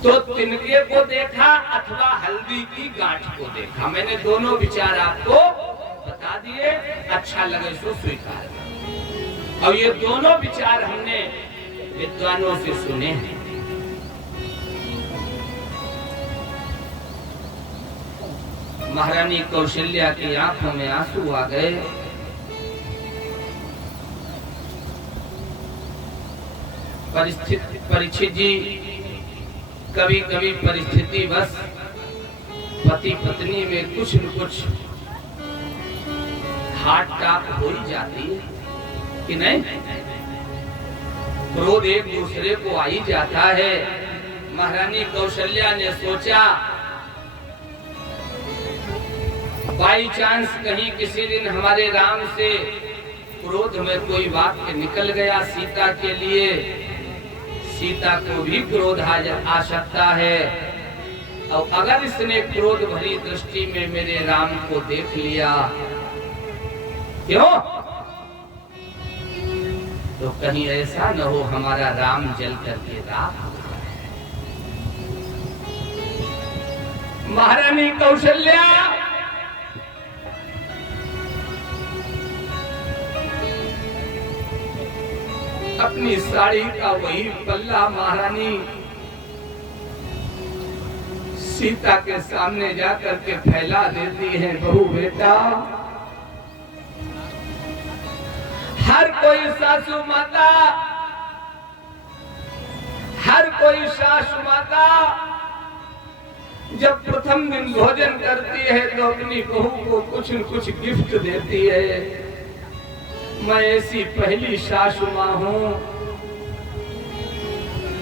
तो तिनके को देखा अथवा हल्दी की गांठ को देखा। मैंने दोनों विचार आपको बता दिए, अच्छा लगे सो स्वीकार करो। और ये दोनों विचार हमने विद्वानों से सुने हैं। महारानी कौशल्या की आंखों में आंसू आ गए। परीक्षित जी, कभी कभी परिस्थिति बस पति पत्नी में कुछ न कुछ हाट टाप हो ही जाती है कि नहीं? क्रोध एक दूसरे को आ ही जाता है। महारानी कौशल्या ने सोचा बाई चांस कहीं किसी दिन हमारे राम से क्रोध में कोई वाक्य निकल गया सीता के लिए, सीता को भी क्रोध आ सकता है। और अगर इसने क्रोध भरी दृष्टि में मेरे राम को देख लिया, क्यों? तो कहीं ऐसा न हो हमारा राम जल करके राख हो जाए। महारानी कौशल्या अपनी साड़ी का वही पल्ला महारानी सीता के सामने जाकर के फैला देती है। बहू बेटा, हर कोई सासू माता, हर कोई सासू माता जब प्रथम दिन भोजन करती है तो अपनी बहू को कुछ न कुछ गिफ्ट देती है। मैं ऐसी पहली सासू मां हूं,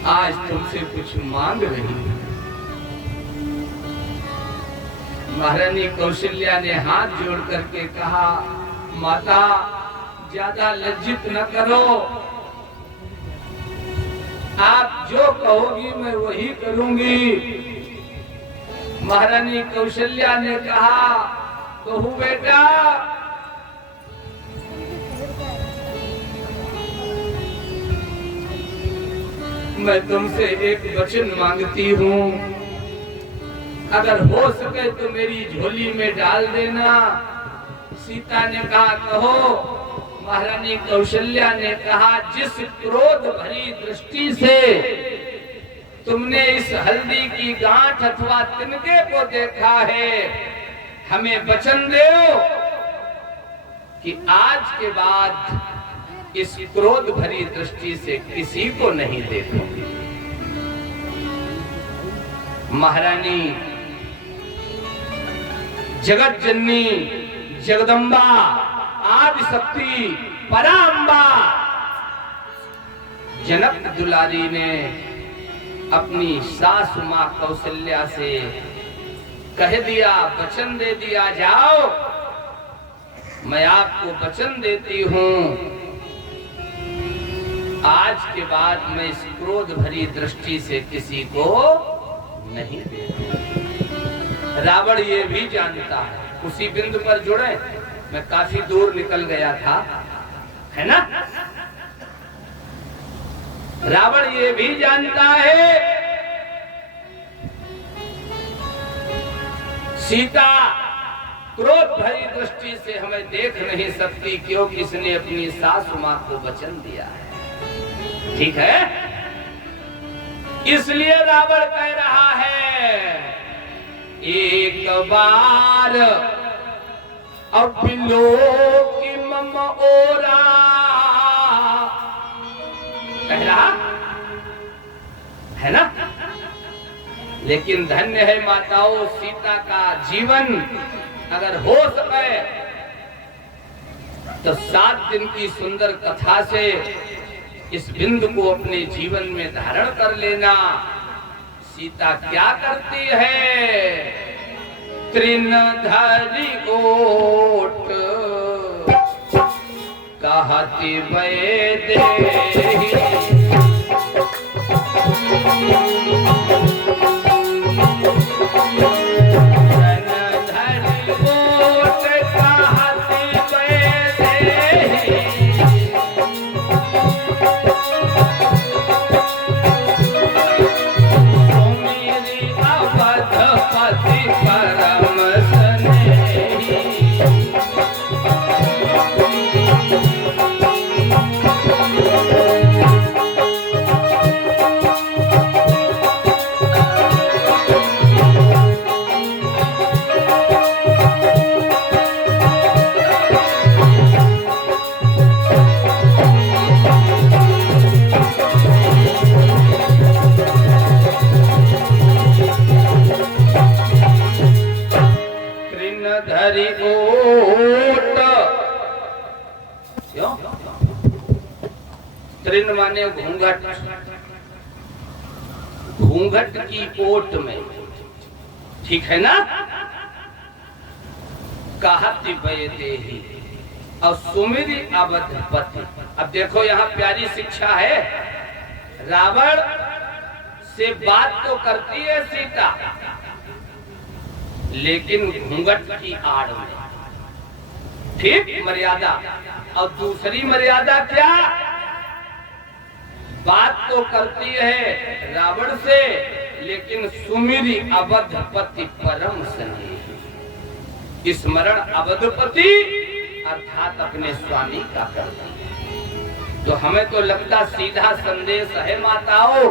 आज तुमसे कुछ मांग रही हूं। महारानी कौशल्या ने हाथ जोड़ करके कहा, माता ज्यादा लज्जित न करो, आप जो कहोगी मैं वही करूंगी। महारानी कौशल्या ने कहा, बहू बेटा मैं तुमसे एक वचन मांगती हूँ, अगर हो सके तो मेरी झोली में डाल देना। सीता ने कहा, कहो। महारानी कौशल्या ने कहा, जिस क्रोध भरी दृष्टि से तुमने इस हल्दी की गांठ अथवा तिनके को देखा है, हमें वचन दो कि आज के बाद इस क्रोध भरी दृष्टि से किसी को नहीं देखोगे। महारानी जगत जननी जगदम्बा आदि शक्ति पराम्बा जनक दुलारी ने अपनी सासु मां कौशल्या से कह दिया, वचन दे दिया, जाओ मैं आपको वचन देती हूं, आज के बाद मैं इस क्रोध भरी दृष्टि से किसी को नहीं देखूंगा। रावण ये भी जानता है। उसी बिंदु पर जुड़े, मैं काफी दूर निकल गया था, है ना? रावण ये भी जानता है सीता क्रोध भरी दृष्टि से हमें देख नहीं सकती, क्योंकि इसने अपनी सासु मां को वचन दिया है। ठीक है, इसलिए रावण कह रहा है, एक बार अब बिलो की मम ओरा, कह रहा है ना? लेकिन धन्य है माताओं, सीता का जीवन अगर हो सके तो 7 दिन की सुंदर कथा से इस बिंदु को अपने जीवन में धारण कर लेना। सीता क्या करती है? तृण धरि ओट कहती वैदेही, अति परम स्नेही। धरि ओट, क्यों? तृण माने घूंघट, घूंघट की ओट में, ठीक है ना? कहति वैदेही और सुमिरि अवधपति। अब देखो यहाँ प्यारी शिक्षा है। रावण से बात तो करती है सीता, लेकिन घूंघट की आड़ में, ठीक मर्यादा। और दूसरी मर्यादा क्या? बात तो करती है रावण से, लेकिन सुमिरि अवधपति परम स्नेही, स्मरण अवधपति अर्थात अपने स्वामी का करती है। तो हमें तो लगता सीधा संदेश है माताओं,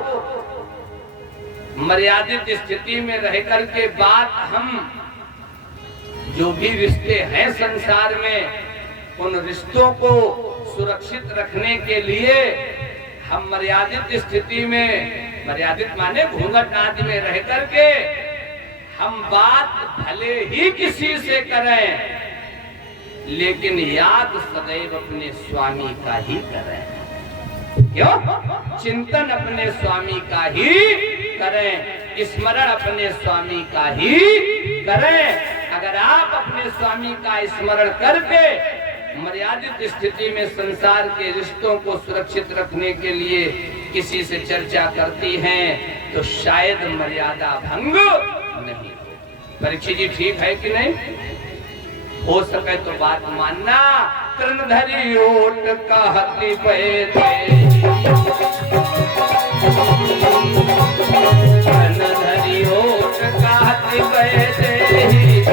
मर्यादित स्थिति में रह करके बात, हम जो भी रिश्ते हैं संसार में, उन रिश्तों को सुरक्षित रखने के लिए हम मर्यादित स्थिति में, मर्यादित माने घूंघट आदि में रह करके हम बात भले ही किसी से करें, लेकिन याद सदैव अपने स्वामी का ही करें। क्यों? चिंतन अपने स्वामी का ही करें, स्मरण अपने स्वामी का ही करें। अगर आप अपने स्वामी का स्मरण करके मर्यादित स्थिति में संसार के रिश्तों को सुरक्षित रखने के लिए किसी से चर्चा करती हैं, तो शायद मर्यादा भंग नहीं। परीक्षित जी ठीक है कि नहीं? हो सके तो बात मानना। तृणधरी ओट कहति वैदेही, तृणधरी ओट कहति वैदेही,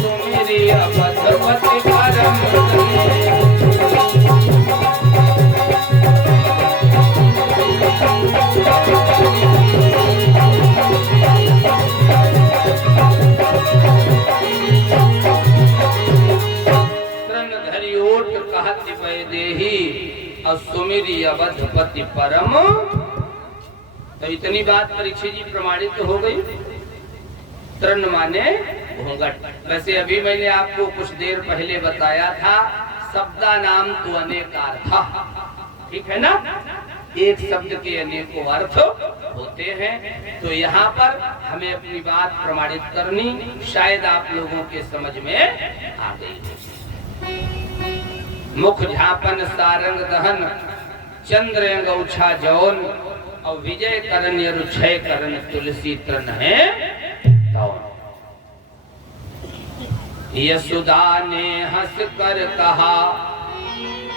सुमिरि अवधपति परम स्नेही। कहति वैदेही और सुमिरि अवधपति परम। तो इतनी बात परीक्षित जी प्रमाणित हो गई। तृण माने घूंघट। वैसे अभी मैंने आपको कुछ देर पहले बताया था, शब्दा नाम तो अनेक अर्थ, ठीक है ना? एक शब्द के अनेकों अर्थ होते हैं। तो यहाँ पर हमें अपनी बात प्रमाणित करनी, शायद आप लोगों के समझ में आ गई। मुख झापन सारंग दहन, चंद्र अंगौछा जौन, और विजय करण रुक्षय करण, तुलसी तृण है तौन। यशोदा ने हंस कर कहा,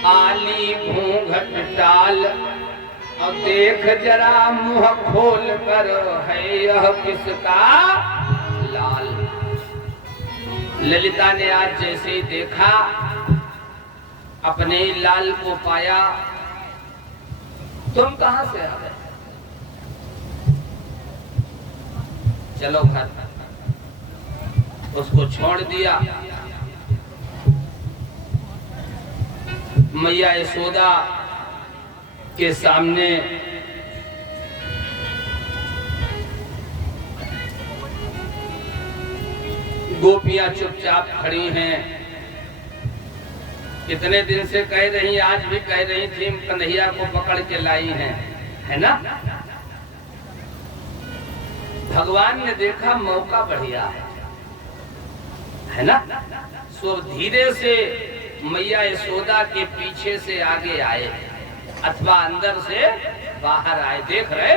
आली घूंघट टाल, और देख जरा मुंह खोल कर, है यह किसका लाल। ललिता ने आज जैसे ही देखा, अपने लाल को पाया, तुम कहां से आ गए? चलो घर। उसको छोड़ दिया। मैया यशोदा के सामने गोपियां चुपचाप खड़ी हैं। कितने दिन से कह रही, आज भी कह रही थी, कन्हैया को पकड़ के लाई हैं, है ना? भगवान ने देखा मौका बढ़िया है ना? सो धीरे से मैया यशोदा के पीछे से आगे आए अथवा अंदर से बाहर आए। देख रहे,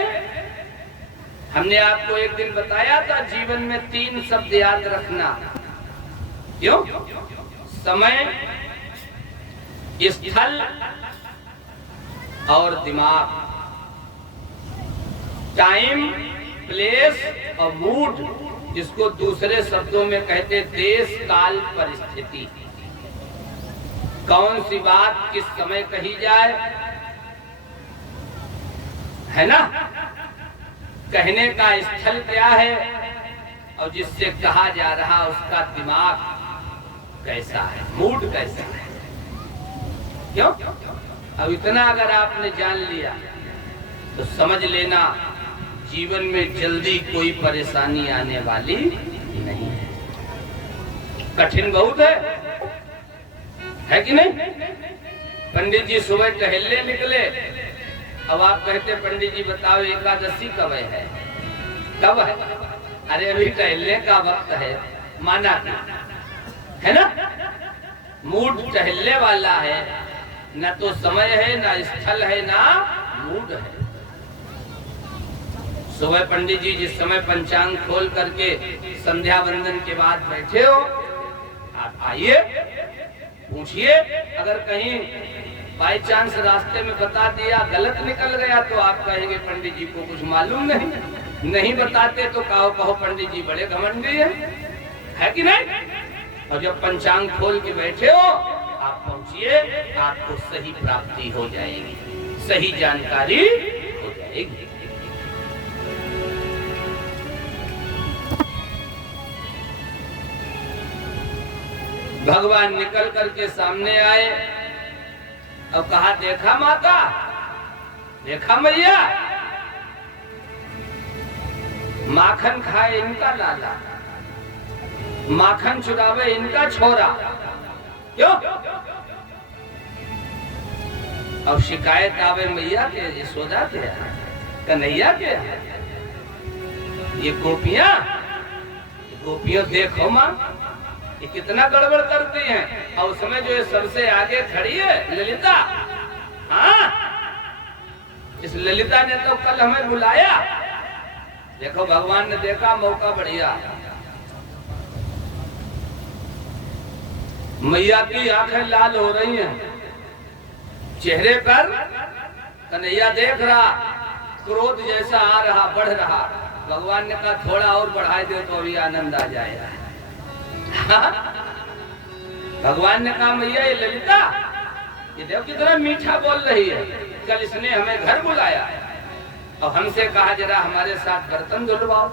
हमने आपको एक दिन बताया था, जीवन में 3 शब्द याद रखना। क्यों? समय, स्थल और दिमाग। टाइम, प्लेस और मूड, जिसको दूसरे शब्दों में कहते देश काल परिस्थिति। कौन सी बात किस समय कही जाए, है ना, कहने का स्थल क्या है और जिससे कहा जा रहा उसका दिमाग कैसा है, मूड कैसा है। क्यों? अब इतना अगर आपने जान लिया तो समझ लेना जीवन में जल्दी कोई परेशानी आने वाली नहीं है। कठिन बहुत है कि नहीं? पंडित जी सुबह टहलने निकले, अब आप कहते पंडित जी बताओ एकादशी कब है? कब है? अरे अभी टहलने का वक्त है, माना है ना, मूड टहलने वाला है, न तो समय है, ना स्थल है, ना मूड है। सुबह पंडित जी जिस समय पंचांग खोल करके संध्या वंदन के बाद बैठे हो, आप आइए, पूछिए। अगर कहीं बाई चांस रास्ते में बता दिया, गलत निकल गया, तो आप कहेंगे पंडित जी को कुछ मालूम नहीं। नहीं बताते तो कहो पंडित जी बड़े घमंडी है कि नहीं? और जब पंचांग खोल के बैठे हो, आप पहुंचिए, आपको सही प्राप्ति हो जाएगी, सही जानकारी हो जाएगी। भगवान निकल करके सामने आए और कहा, देखा माता, देखा मैया, माखन खाए इनका लाला, माखन चुरावे इनका छोरा। क्यों? अब शिकायत आवे मैया के, यशोदा के, कन्हैया के, ये गोपियां देखो मां, ये कितना गड़बड़ करती हैं। और उसमें जो ये सबसे आगे खड़ी है ललिता, हाँ, इस ललिता ने तो कल हमें बुलाया। देखो भगवान ने देखा मौका बढ़िया, मैया की आंखें लाल हो रही हैं, चेहरे पर कन्हैया देख रहा, क्रोध जैसा आ रहा, बढ़ रहा। भगवान ने कहा थोड़ा और बढ़ा दे तो अभी आनंद आ जाएगा। भगवान ने कहा मैया ये ललिता, ये देखो कितना मीठा बोल रही है, कल इसने हमें घर बुलाया और हमसे कहा जरा हमारे साथ बर्तन धुलवाओ,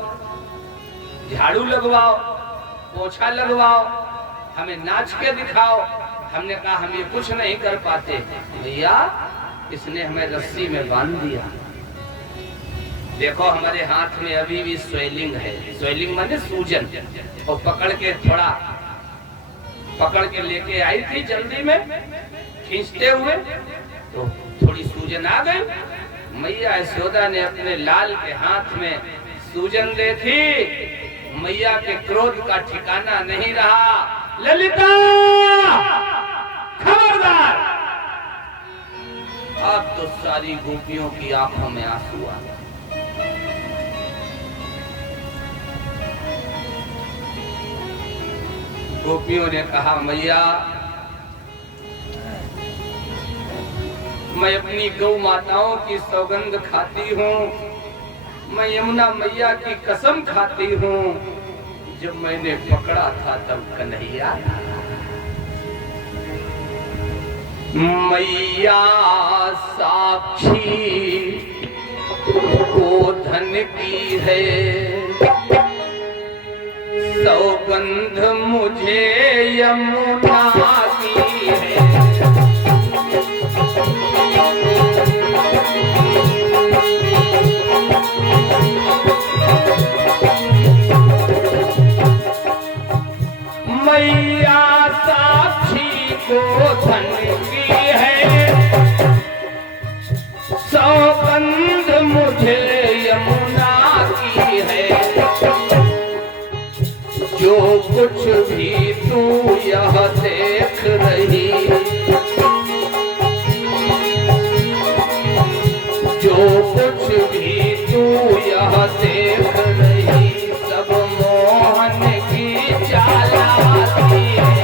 झाड़ू लगवाओ, पोछा लगवाओ, हमें नाच के दिखाओ। हमने कहा हम ये कुछ नहीं कर पाते भैया, इसने हमें रस्सी में बांध दिया। देखो हमारे हाथ में अभी भी स्वेलिंग है, स्वेलिंग माने सूजन, और पकड़ के लेके आई थी जल्दी में, खींचते हुए तो थोड़ी सूजन आ गई। मैया यशोदा ने अपने लाल के हाथ में सूजन देखी, मैया के क्रोध का ठिकाना नहीं रहा। ललिता खबरदार! अब तो सारी गोपियों की आंखों में आंसू आ गए। गोपियों ने कहा मैया, मैं अपनी गौ माताओं की सौगंध खाती हूँ, मैं यमुना मैया की कसम खाती हूँ, जब मैंने पकड़ा था तब कन्हैया था। मैया साक्षी गोधन की है, सौगंध मुझे यमुना की है। मैया साक्षी गोधन की है, सौगंध मुझे यमुना की है। जो कुछ भी तू यह देख रही, जो कुछ भी तू यह देख रही, सब मोहन की चालाकी है।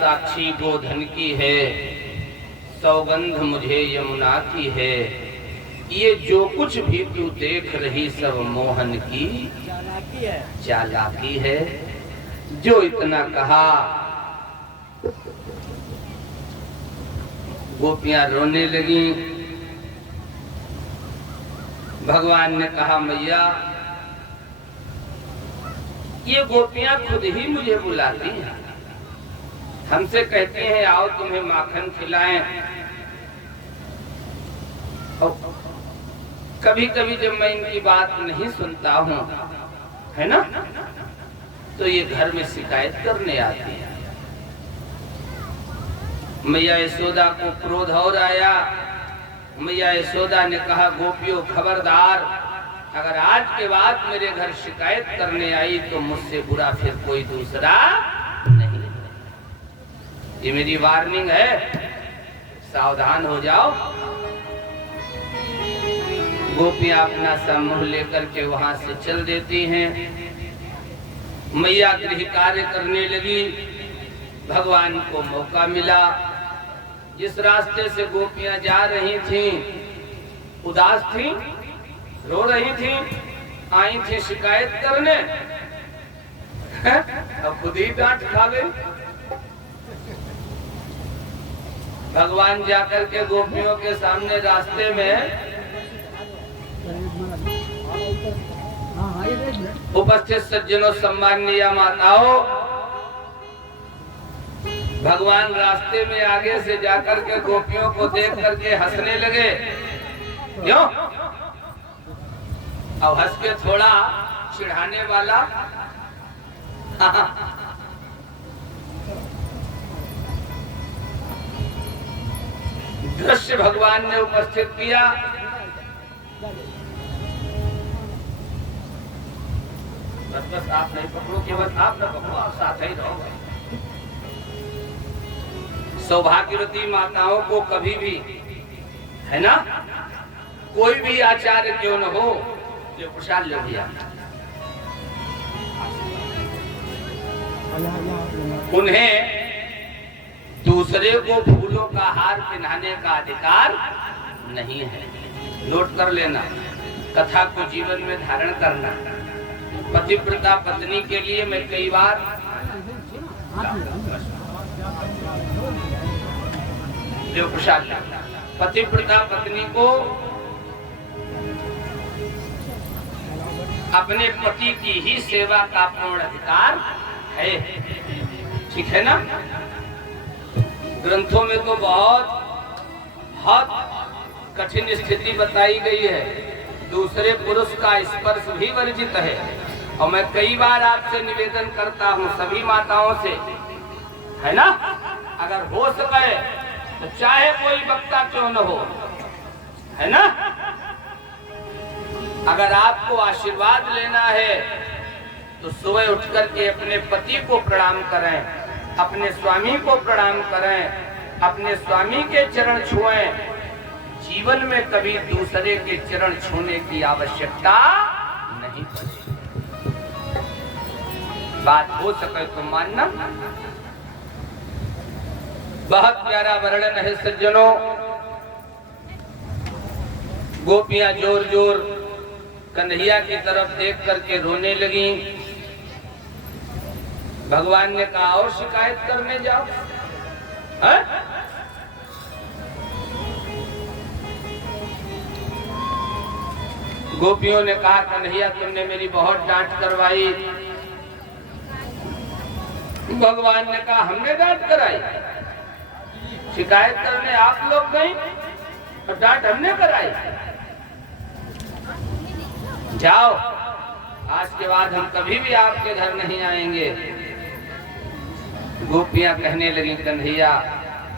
साक्षी गोधन की है, सौगंध मुझे यमुना की है। ये जो कुछ भी तू देख रही सब मोहन की चालाकी है। जो इतना कहा गोपियां रोने लगी। भगवान ने कहा मैया ये गोपियां खुद ही मुझे बुलाती हैं, हमसे कहती हैं आओ तुम्हें माखन खिलाएं। और कभी कभी जब मैं इनकी बात नहीं सुनता हूँ है ना, तो ये घर में शिकायत करने आती है। मैया यशोदा को क्रोध और आया। मैया यशोदा ने कहा गोपियों खबरदार, अगर आज के बाद मेरे घर शिकायत करने आई तो मुझसे बुरा फिर कोई दूसरा नहीं। ये मेरी वार्निंग है, सावधान हो जाओ। गोपियां अपना समूह लेकर के वहां से चल देती हैं। मैया गृह कार्य करने लगी। भगवान को मौका मिला। जिस रास्ते से गोपियां जा रही थीं, उदास थीं, रो रही थीं, आई थी शिकायत करने, अब खुद ही डांट खा गई। भगवान जाकर के गोपियों के सामने रास्ते में उपस्थित सज्जनों सम्माननीय माताओं, भगवान रास्ते में आगे से जाकर के गोपियों को देख करके हंसने लगे। क्यों? अब हंस के थोड़ा चिढ़ाने वाला दृश्य भगवान ने उपस्थित किया। बस आप नहीं पकड़ो, केवल आप न पकड़ो, आप साथ ही रहोगे। सौभाग्यवती माताओं को कभी भी है ना, कोई भी आचार्य क्यों न हो, ये प्रसाद ले लिया। उन्हें दूसरे को फूलों का हार पहनाने का अधिकार नहीं है। नोट कर लेना, कथा को जीवन में धारण करना। पतिव्रता पत्नी के लिए मैं कई बार प्रसाद, पतिव्रता पत्नी को अपने पति की ही सेवा का पूर्ण अधिकार है, ठीक है ना। ग्रंथों में तो बहुत कठिन स्थिति बताई गई है, दूसरे पुरुष का स्पर्श भी वर्जित है। और मैं कई बार आपसे निवेदन करता हूँ सभी माताओं से, है ना, अगर हो सके तो चाहे कोई वक्ता क्यों न हो, है ना, अगर आपको आशीर्वाद लेना है तो सुबह उठकर के अपने पति को प्रणाम करें, अपने स्वामी को प्रणाम करें, अपने स्वामी के चरण छुएं। जीवन में कभी दूसरे के चरण छूने की आवश्यकता नहीं पड़ती। बात हो सके तो मानना। बहुत प्यारा वर्णन है सज्जनों। गोपियां जोर जोर कन्हैया की तरफ देख करके रोने लगी। भगवान ने कहा और शिकायत करने जाओ, है? गोपियों ने कहा कन्हैया तुमने मेरी बहुत डांट करवाई। भगवान ने कहा हमने डांट कराई? शिकायत करने आप लोग गए और डांट हमने कराई? जाओ, आज के बाद हम कभी भी आपके घर नहीं आएंगे। गोपियां कहने लगी कन्हैया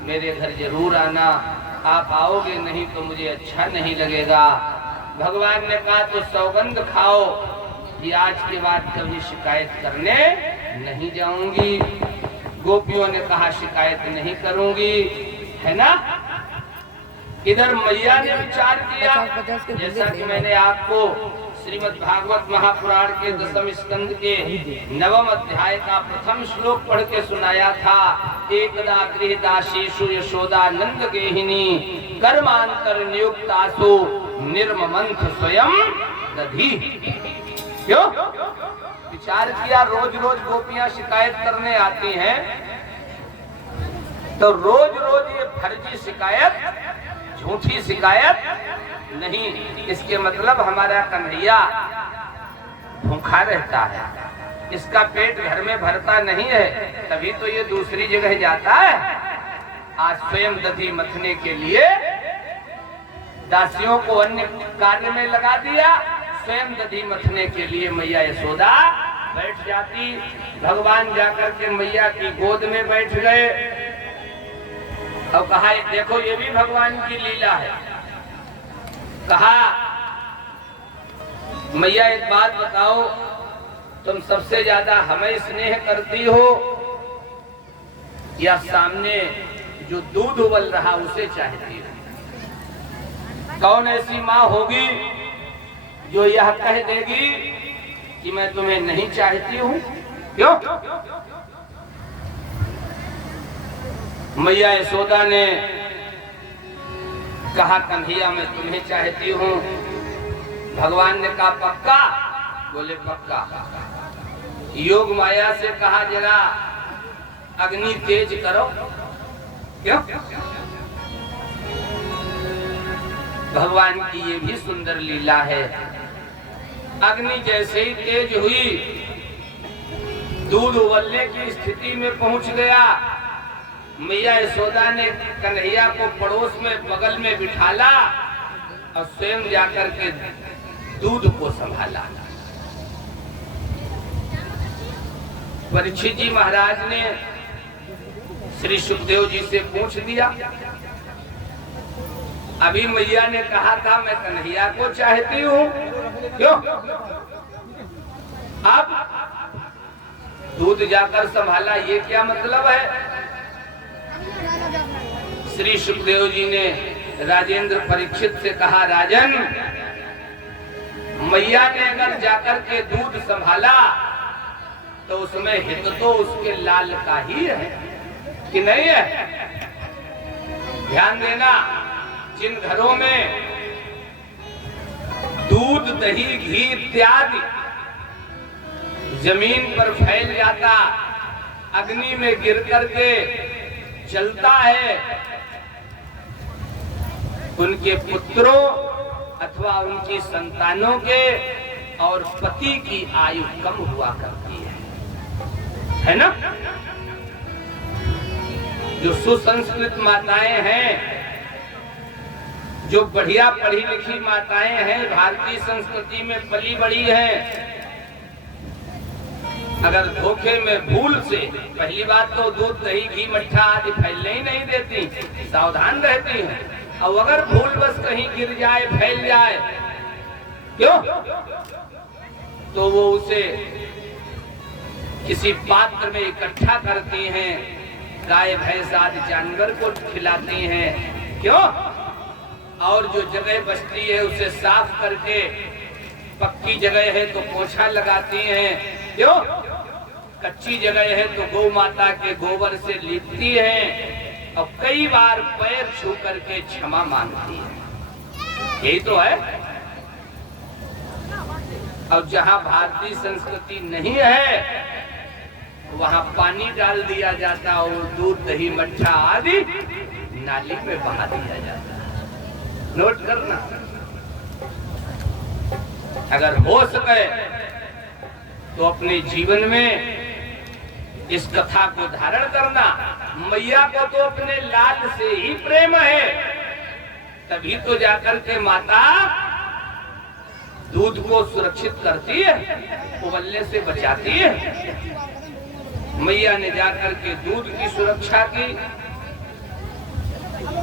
मेरे घर जरूर आना, आप आओगे नहीं तो मुझे अच्छा नहीं लगेगा। भगवान ने कहा तो सौगंध खाओ कि आज के बाद कभी शिकायत करने नहीं जाऊंगी। गोपियों ने कहा शिकायत नहीं करूंगी, है ना। इधर मैया ने विचार किया, जैसा कि मैंने आपको श्रीमद् भागवत महापुराण के 10वें स्कंद के 9वें अध्याय का प्रथम श्लोक पढ़ के सुनाया था। एकदा गृहदासीषु यशोदा नंद गेहिनी कर्मांतर नियुक्तासु निर्ममंथ स्वयं दधी। क्यों विचार किया? रोज रोज गोपियां शिकायत करने आती हैं, तो रोज रोज ये फर्जी शिकायत, झूठी शिकायत नहीं। इसके मतलब हमारा कन्हैया भूखा रहता है, इसका पेट घर में भरता नहीं है, तभी तो ये दूसरी जगह जाता है। आज स्वयं दधी मथने के लिए दासियों को अन्य कार्य में लगा दिया, स्वयं दधी मथने के लिए मैया यशोदा बैठ जाती। भगवान जाकर के मैया की गोद में बैठ गए और कहा, देखो ये भी भगवान की लीला है। कहा, मैया एक बात बताओ, तुम सबसे ज्यादा हमें स्नेह करती हो या सामने जो दूध उबल रहा उसे चाहती हो? कौन ऐसी माँ होगी जो यह कह देगी कि मैं तुम्हें नहीं चाहती हूं? क्यों? मैया यशोदा ने कहा, कन्हैया मैं तुम्हें चाहती हूँ। भगवान ने कहा, पक्का? बोले पक्का। योग माया से कहा, जरा अग्नि तेज करो। क्यों? भगवान की ये भी सुंदर लीला है। अग्नि जैसे ही तेज हुई, दूध उबलने की स्थिति में पहुंच गया। मैया यशोदा ने कन्हैया को पड़ोस में बगल में बिठाला और स्वयं जाकर के दूध को संभाला। परीक्षित जी महाराज ने श्री सुखदेव जी से पूछ दिया, अभी मैया ने कहा था मैं कन्हैया को चाहती हूँ, क्यों? अब दूध जाकर संभाला, ये क्या मतलब है? श्री सुखदेव जी ने राजेंद्र परीक्षित से कहा, राजन, मैया ने अगर जाकर के दूध संभाला तो उसमें हित तो उसके लाल का ही है कि नहीं है? ध्यान देना, जिन घरों में दूध, दही, घी इत्यादि जमीन पर फैल जाता, अग्नि में गिर करके चलता है, उनके पुत्रों अथवा उनकी संतानों के और पति की आयु कम हुआ करती है ना? जो सुसंस्कृत माताएं हैं, जो बढ़िया पढ़ी लिखी माताएं हैं, भारतीय संस्कृति में पली बड़ी हैं, अगर धोखे में भूल से, पहली बात तो दूध, दही, घी, मट्ठा आदि फैलने ही नहीं देती, सावधान रहती हैं। और अगर भूल बस कहीं गिर जाए, फैल जाए, क्यों? तो वो उसे किसी पात्र में इकट्ठा करती हैं, गाय, भैंस आदि जानवर को खिलाती हैं, क्यों? और जो जगह बचती है उसे साफ करके, पक्की जगह है तो पोछा लगाती हैं, क्यों? कच्ची जगह है तो गौ माता के गोबर से लीपती हैं और कई बार पैर छू करके क्षमा मांगती है। यही तो है। और जहां भारतीय संस्कृति नहीं है वहां पानी डाल दिया जाता और दूध, दही, मट्ठा आदि नाली में बहा दिया जाता है। नोट करना, अगर हो सके तो अपने जीवन में इस कथा को धारण करना। मैया को तो अपने लाल से ही प्रेम है, तभी तो जाकर के माता दूध को सुरक्षित करती है, उबलने से बचाती है। मैया ने जाकर के दूध की सुरक्षा की।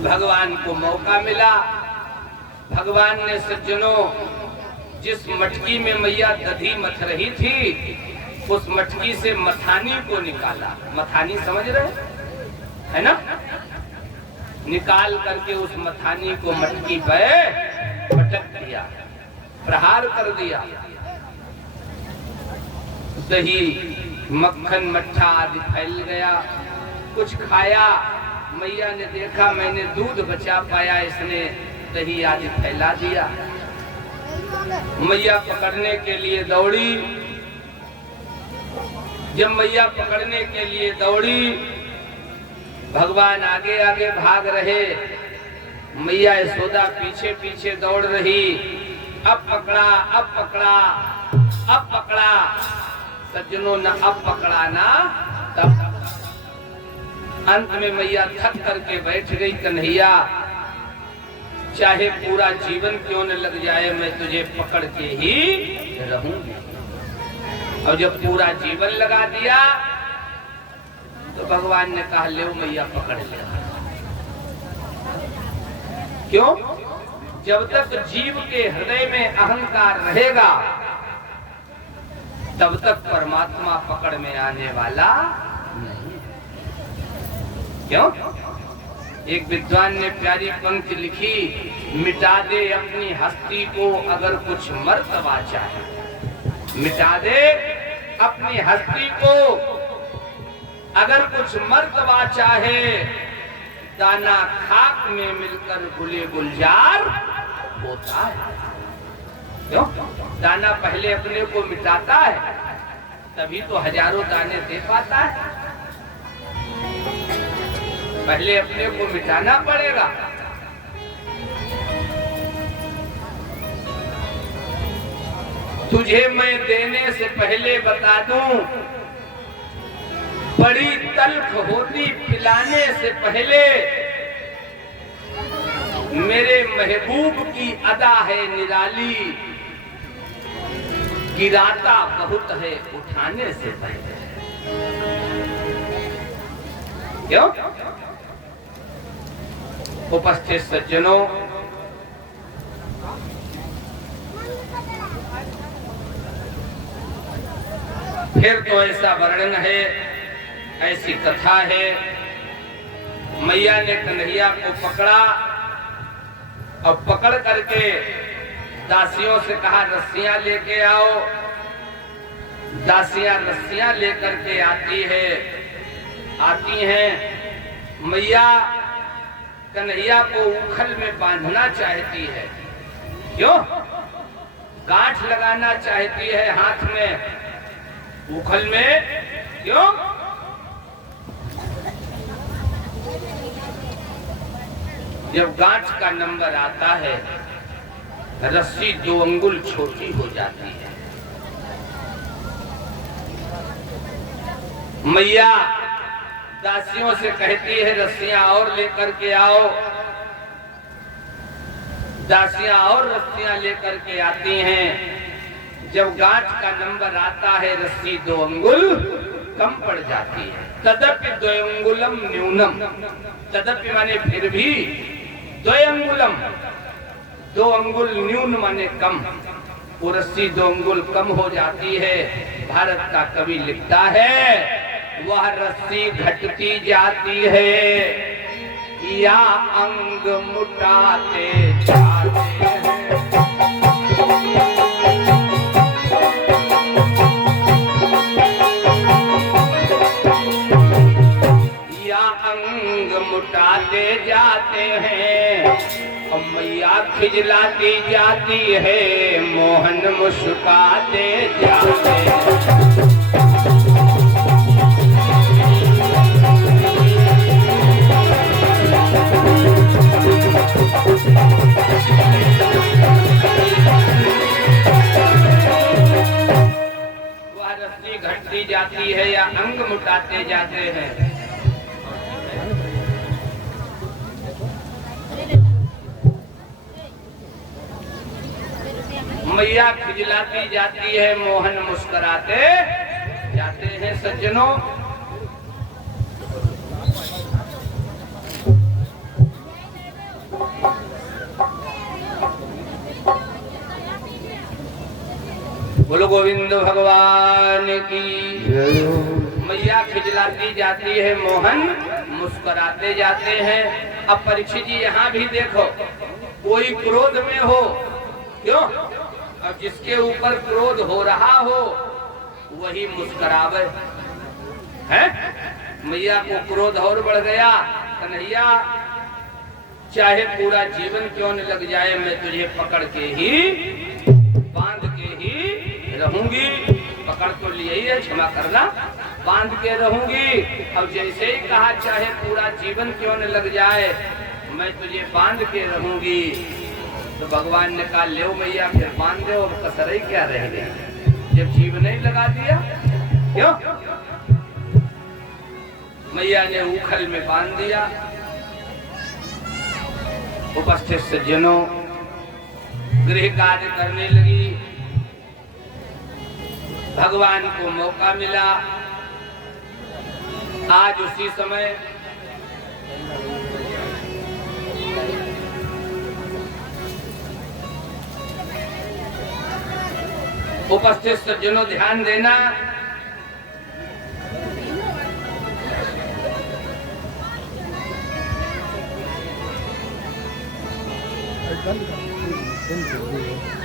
भगवान को मौका मिला, भगवान ने सज्जनों जिस मटकी में मैया दधी मथ रही थी उस मटकी से मथानी को निकाला। मथानी समझ रहे है ना? निकाल करके उस मथानी को मटकी पे पटक दिया। प्रहार कर दिया। दही मक्खन मट्ठा आदि फैल गया। कुछ खाया, मैया ने देखा मैंने दूध बचा पाया, इसने दही आदि फैला दिया। मैया पकड़ने के लिए दौड़ी। जब मैया पकड़ने के लिए दौड़ी, भगवान आगे आगे भाग रहे, मैया यशोदा पीछे पीछे दौड़ रही। अब पकड़ा, अब पकड़ा, अब पकड़ा। सज्जनों, न अब पकड़ा ना तब। अंत में मैया थक करके बैठ गई। कन्हैया, चाहे पूरा जीवन क्यों न लग जाए, मैं तुझे पकड़ के ही रहूंगी। और जब पूरा जीवन लगा दिया तो भगवान ने कहा, ले मैया पकड़ ले। क्यों? जब तक जीव के हृदय में अहंकार रहेगा तब तक परमात्मा पकड़ में आने वाला नहीं। क्यों? एक विद्वान ने प्यारी पंक्ति लिखी, मिटा दे अपनी हस्ती को अगर कुछ मर्तबा चाहे। मिटा दे अपनी हस्ती को अगर कुछ मर्तबा चाहे, दाना खाक में मिलकर गुले गुलजार होता है। क्यों? दाना पहले अपने को मिटाता है, तभी तो हजारों दाने दे पाता है। पहले अपने को मिटाना पड़ेगा। तुझे मैं देने से पहले बता दूं, बड़ी तल्ख होती पिलाने से पहले। मेरे महबूब की अदा है निराली, गिराता बहुत है उठाने से पहले। क्यों? उपस्थित सज्जनों, फिर तो ऐसा वर्णन है, ऐसी कथा है। मैया ने कन्हैया को पकड़ा और पकड़ करके दासियों से कहा, रस्सियां लेके आओ। दासियां रस्सियां लेकर के आती हैं। मैया कन्हैया को उखल में बांधना चाहती है। क्यों? गांठ लगाना चाहती है हाथ में, उखल में। क्यों? जब गांठ का नंबर आता है, रस्सी 2 अंगुल छोटी हो जाती है। मैया दासियों से कहती है, रस्सियां और लेकर के आओ। दासियां और रस्सियां लेकर के आती हैं। जब गांठ का नंबर आता है, रस्सी 2 अंगुल कम पड़ जाती है। तदपि 2 अंगुलम न्यूनम, तदपि माने फिर भी, 2 अंगुलम 2 अंगुल न्यून माने कम। वो रस्सी 2 अंगुल कम हो जाती है। भारत का कवि लिखता है, वह रस्सी घटती जाती है या अंग मुटाते जाते हैं। या अंग मुटाते जाते हैं। और मैया खिजलाती जाती है, मोहन मुस्कुराते जाते हैं। वह रस्सी घटती जाती है या अंग मुटाते जाते हैं। मैया खिजलाती जाती है, मोहन मुस्कुराते जाते हैं। सज्जनों, बोलो गोविंद भगवान की। मैया खिजलाती जाती है, मोहन मुस्कुराते जाते हैं। अब परीक्षित जी यहाँ भी देखो, कोई क्रोध में हो, क्यों? अब जिसके ऊपर क्रोध हो रहा हो वही मुस्कुरावे है। मैया को क्रोध और बढ़ गया, कन्हैया चाहे पूरा जीवन क्यों न लग जाए मैं तुझे पकड़ के ही बांध के ही रहूंगी। पकड़ तो लिए ही है, क्षमा करना, बांध के रहूंगी। अब जैसे ही कहा चाहे पूरा जीवन क्यों न लग जाए मैं तुझे बांध के रहूंगी, तो भगवान ने कहा ले मैया फिर बांध दो, अब कसर ही क्या रह गई जब जीवन नहीं लगा दिया। क्यों? मैया ने उखल में बांध दिया। उपस्थित सज्जनों गृह कार्य करने लगी। भगवान को मौका मिला। आज उसी समय उपस्थित सज्जनों ध्यान देना, Done.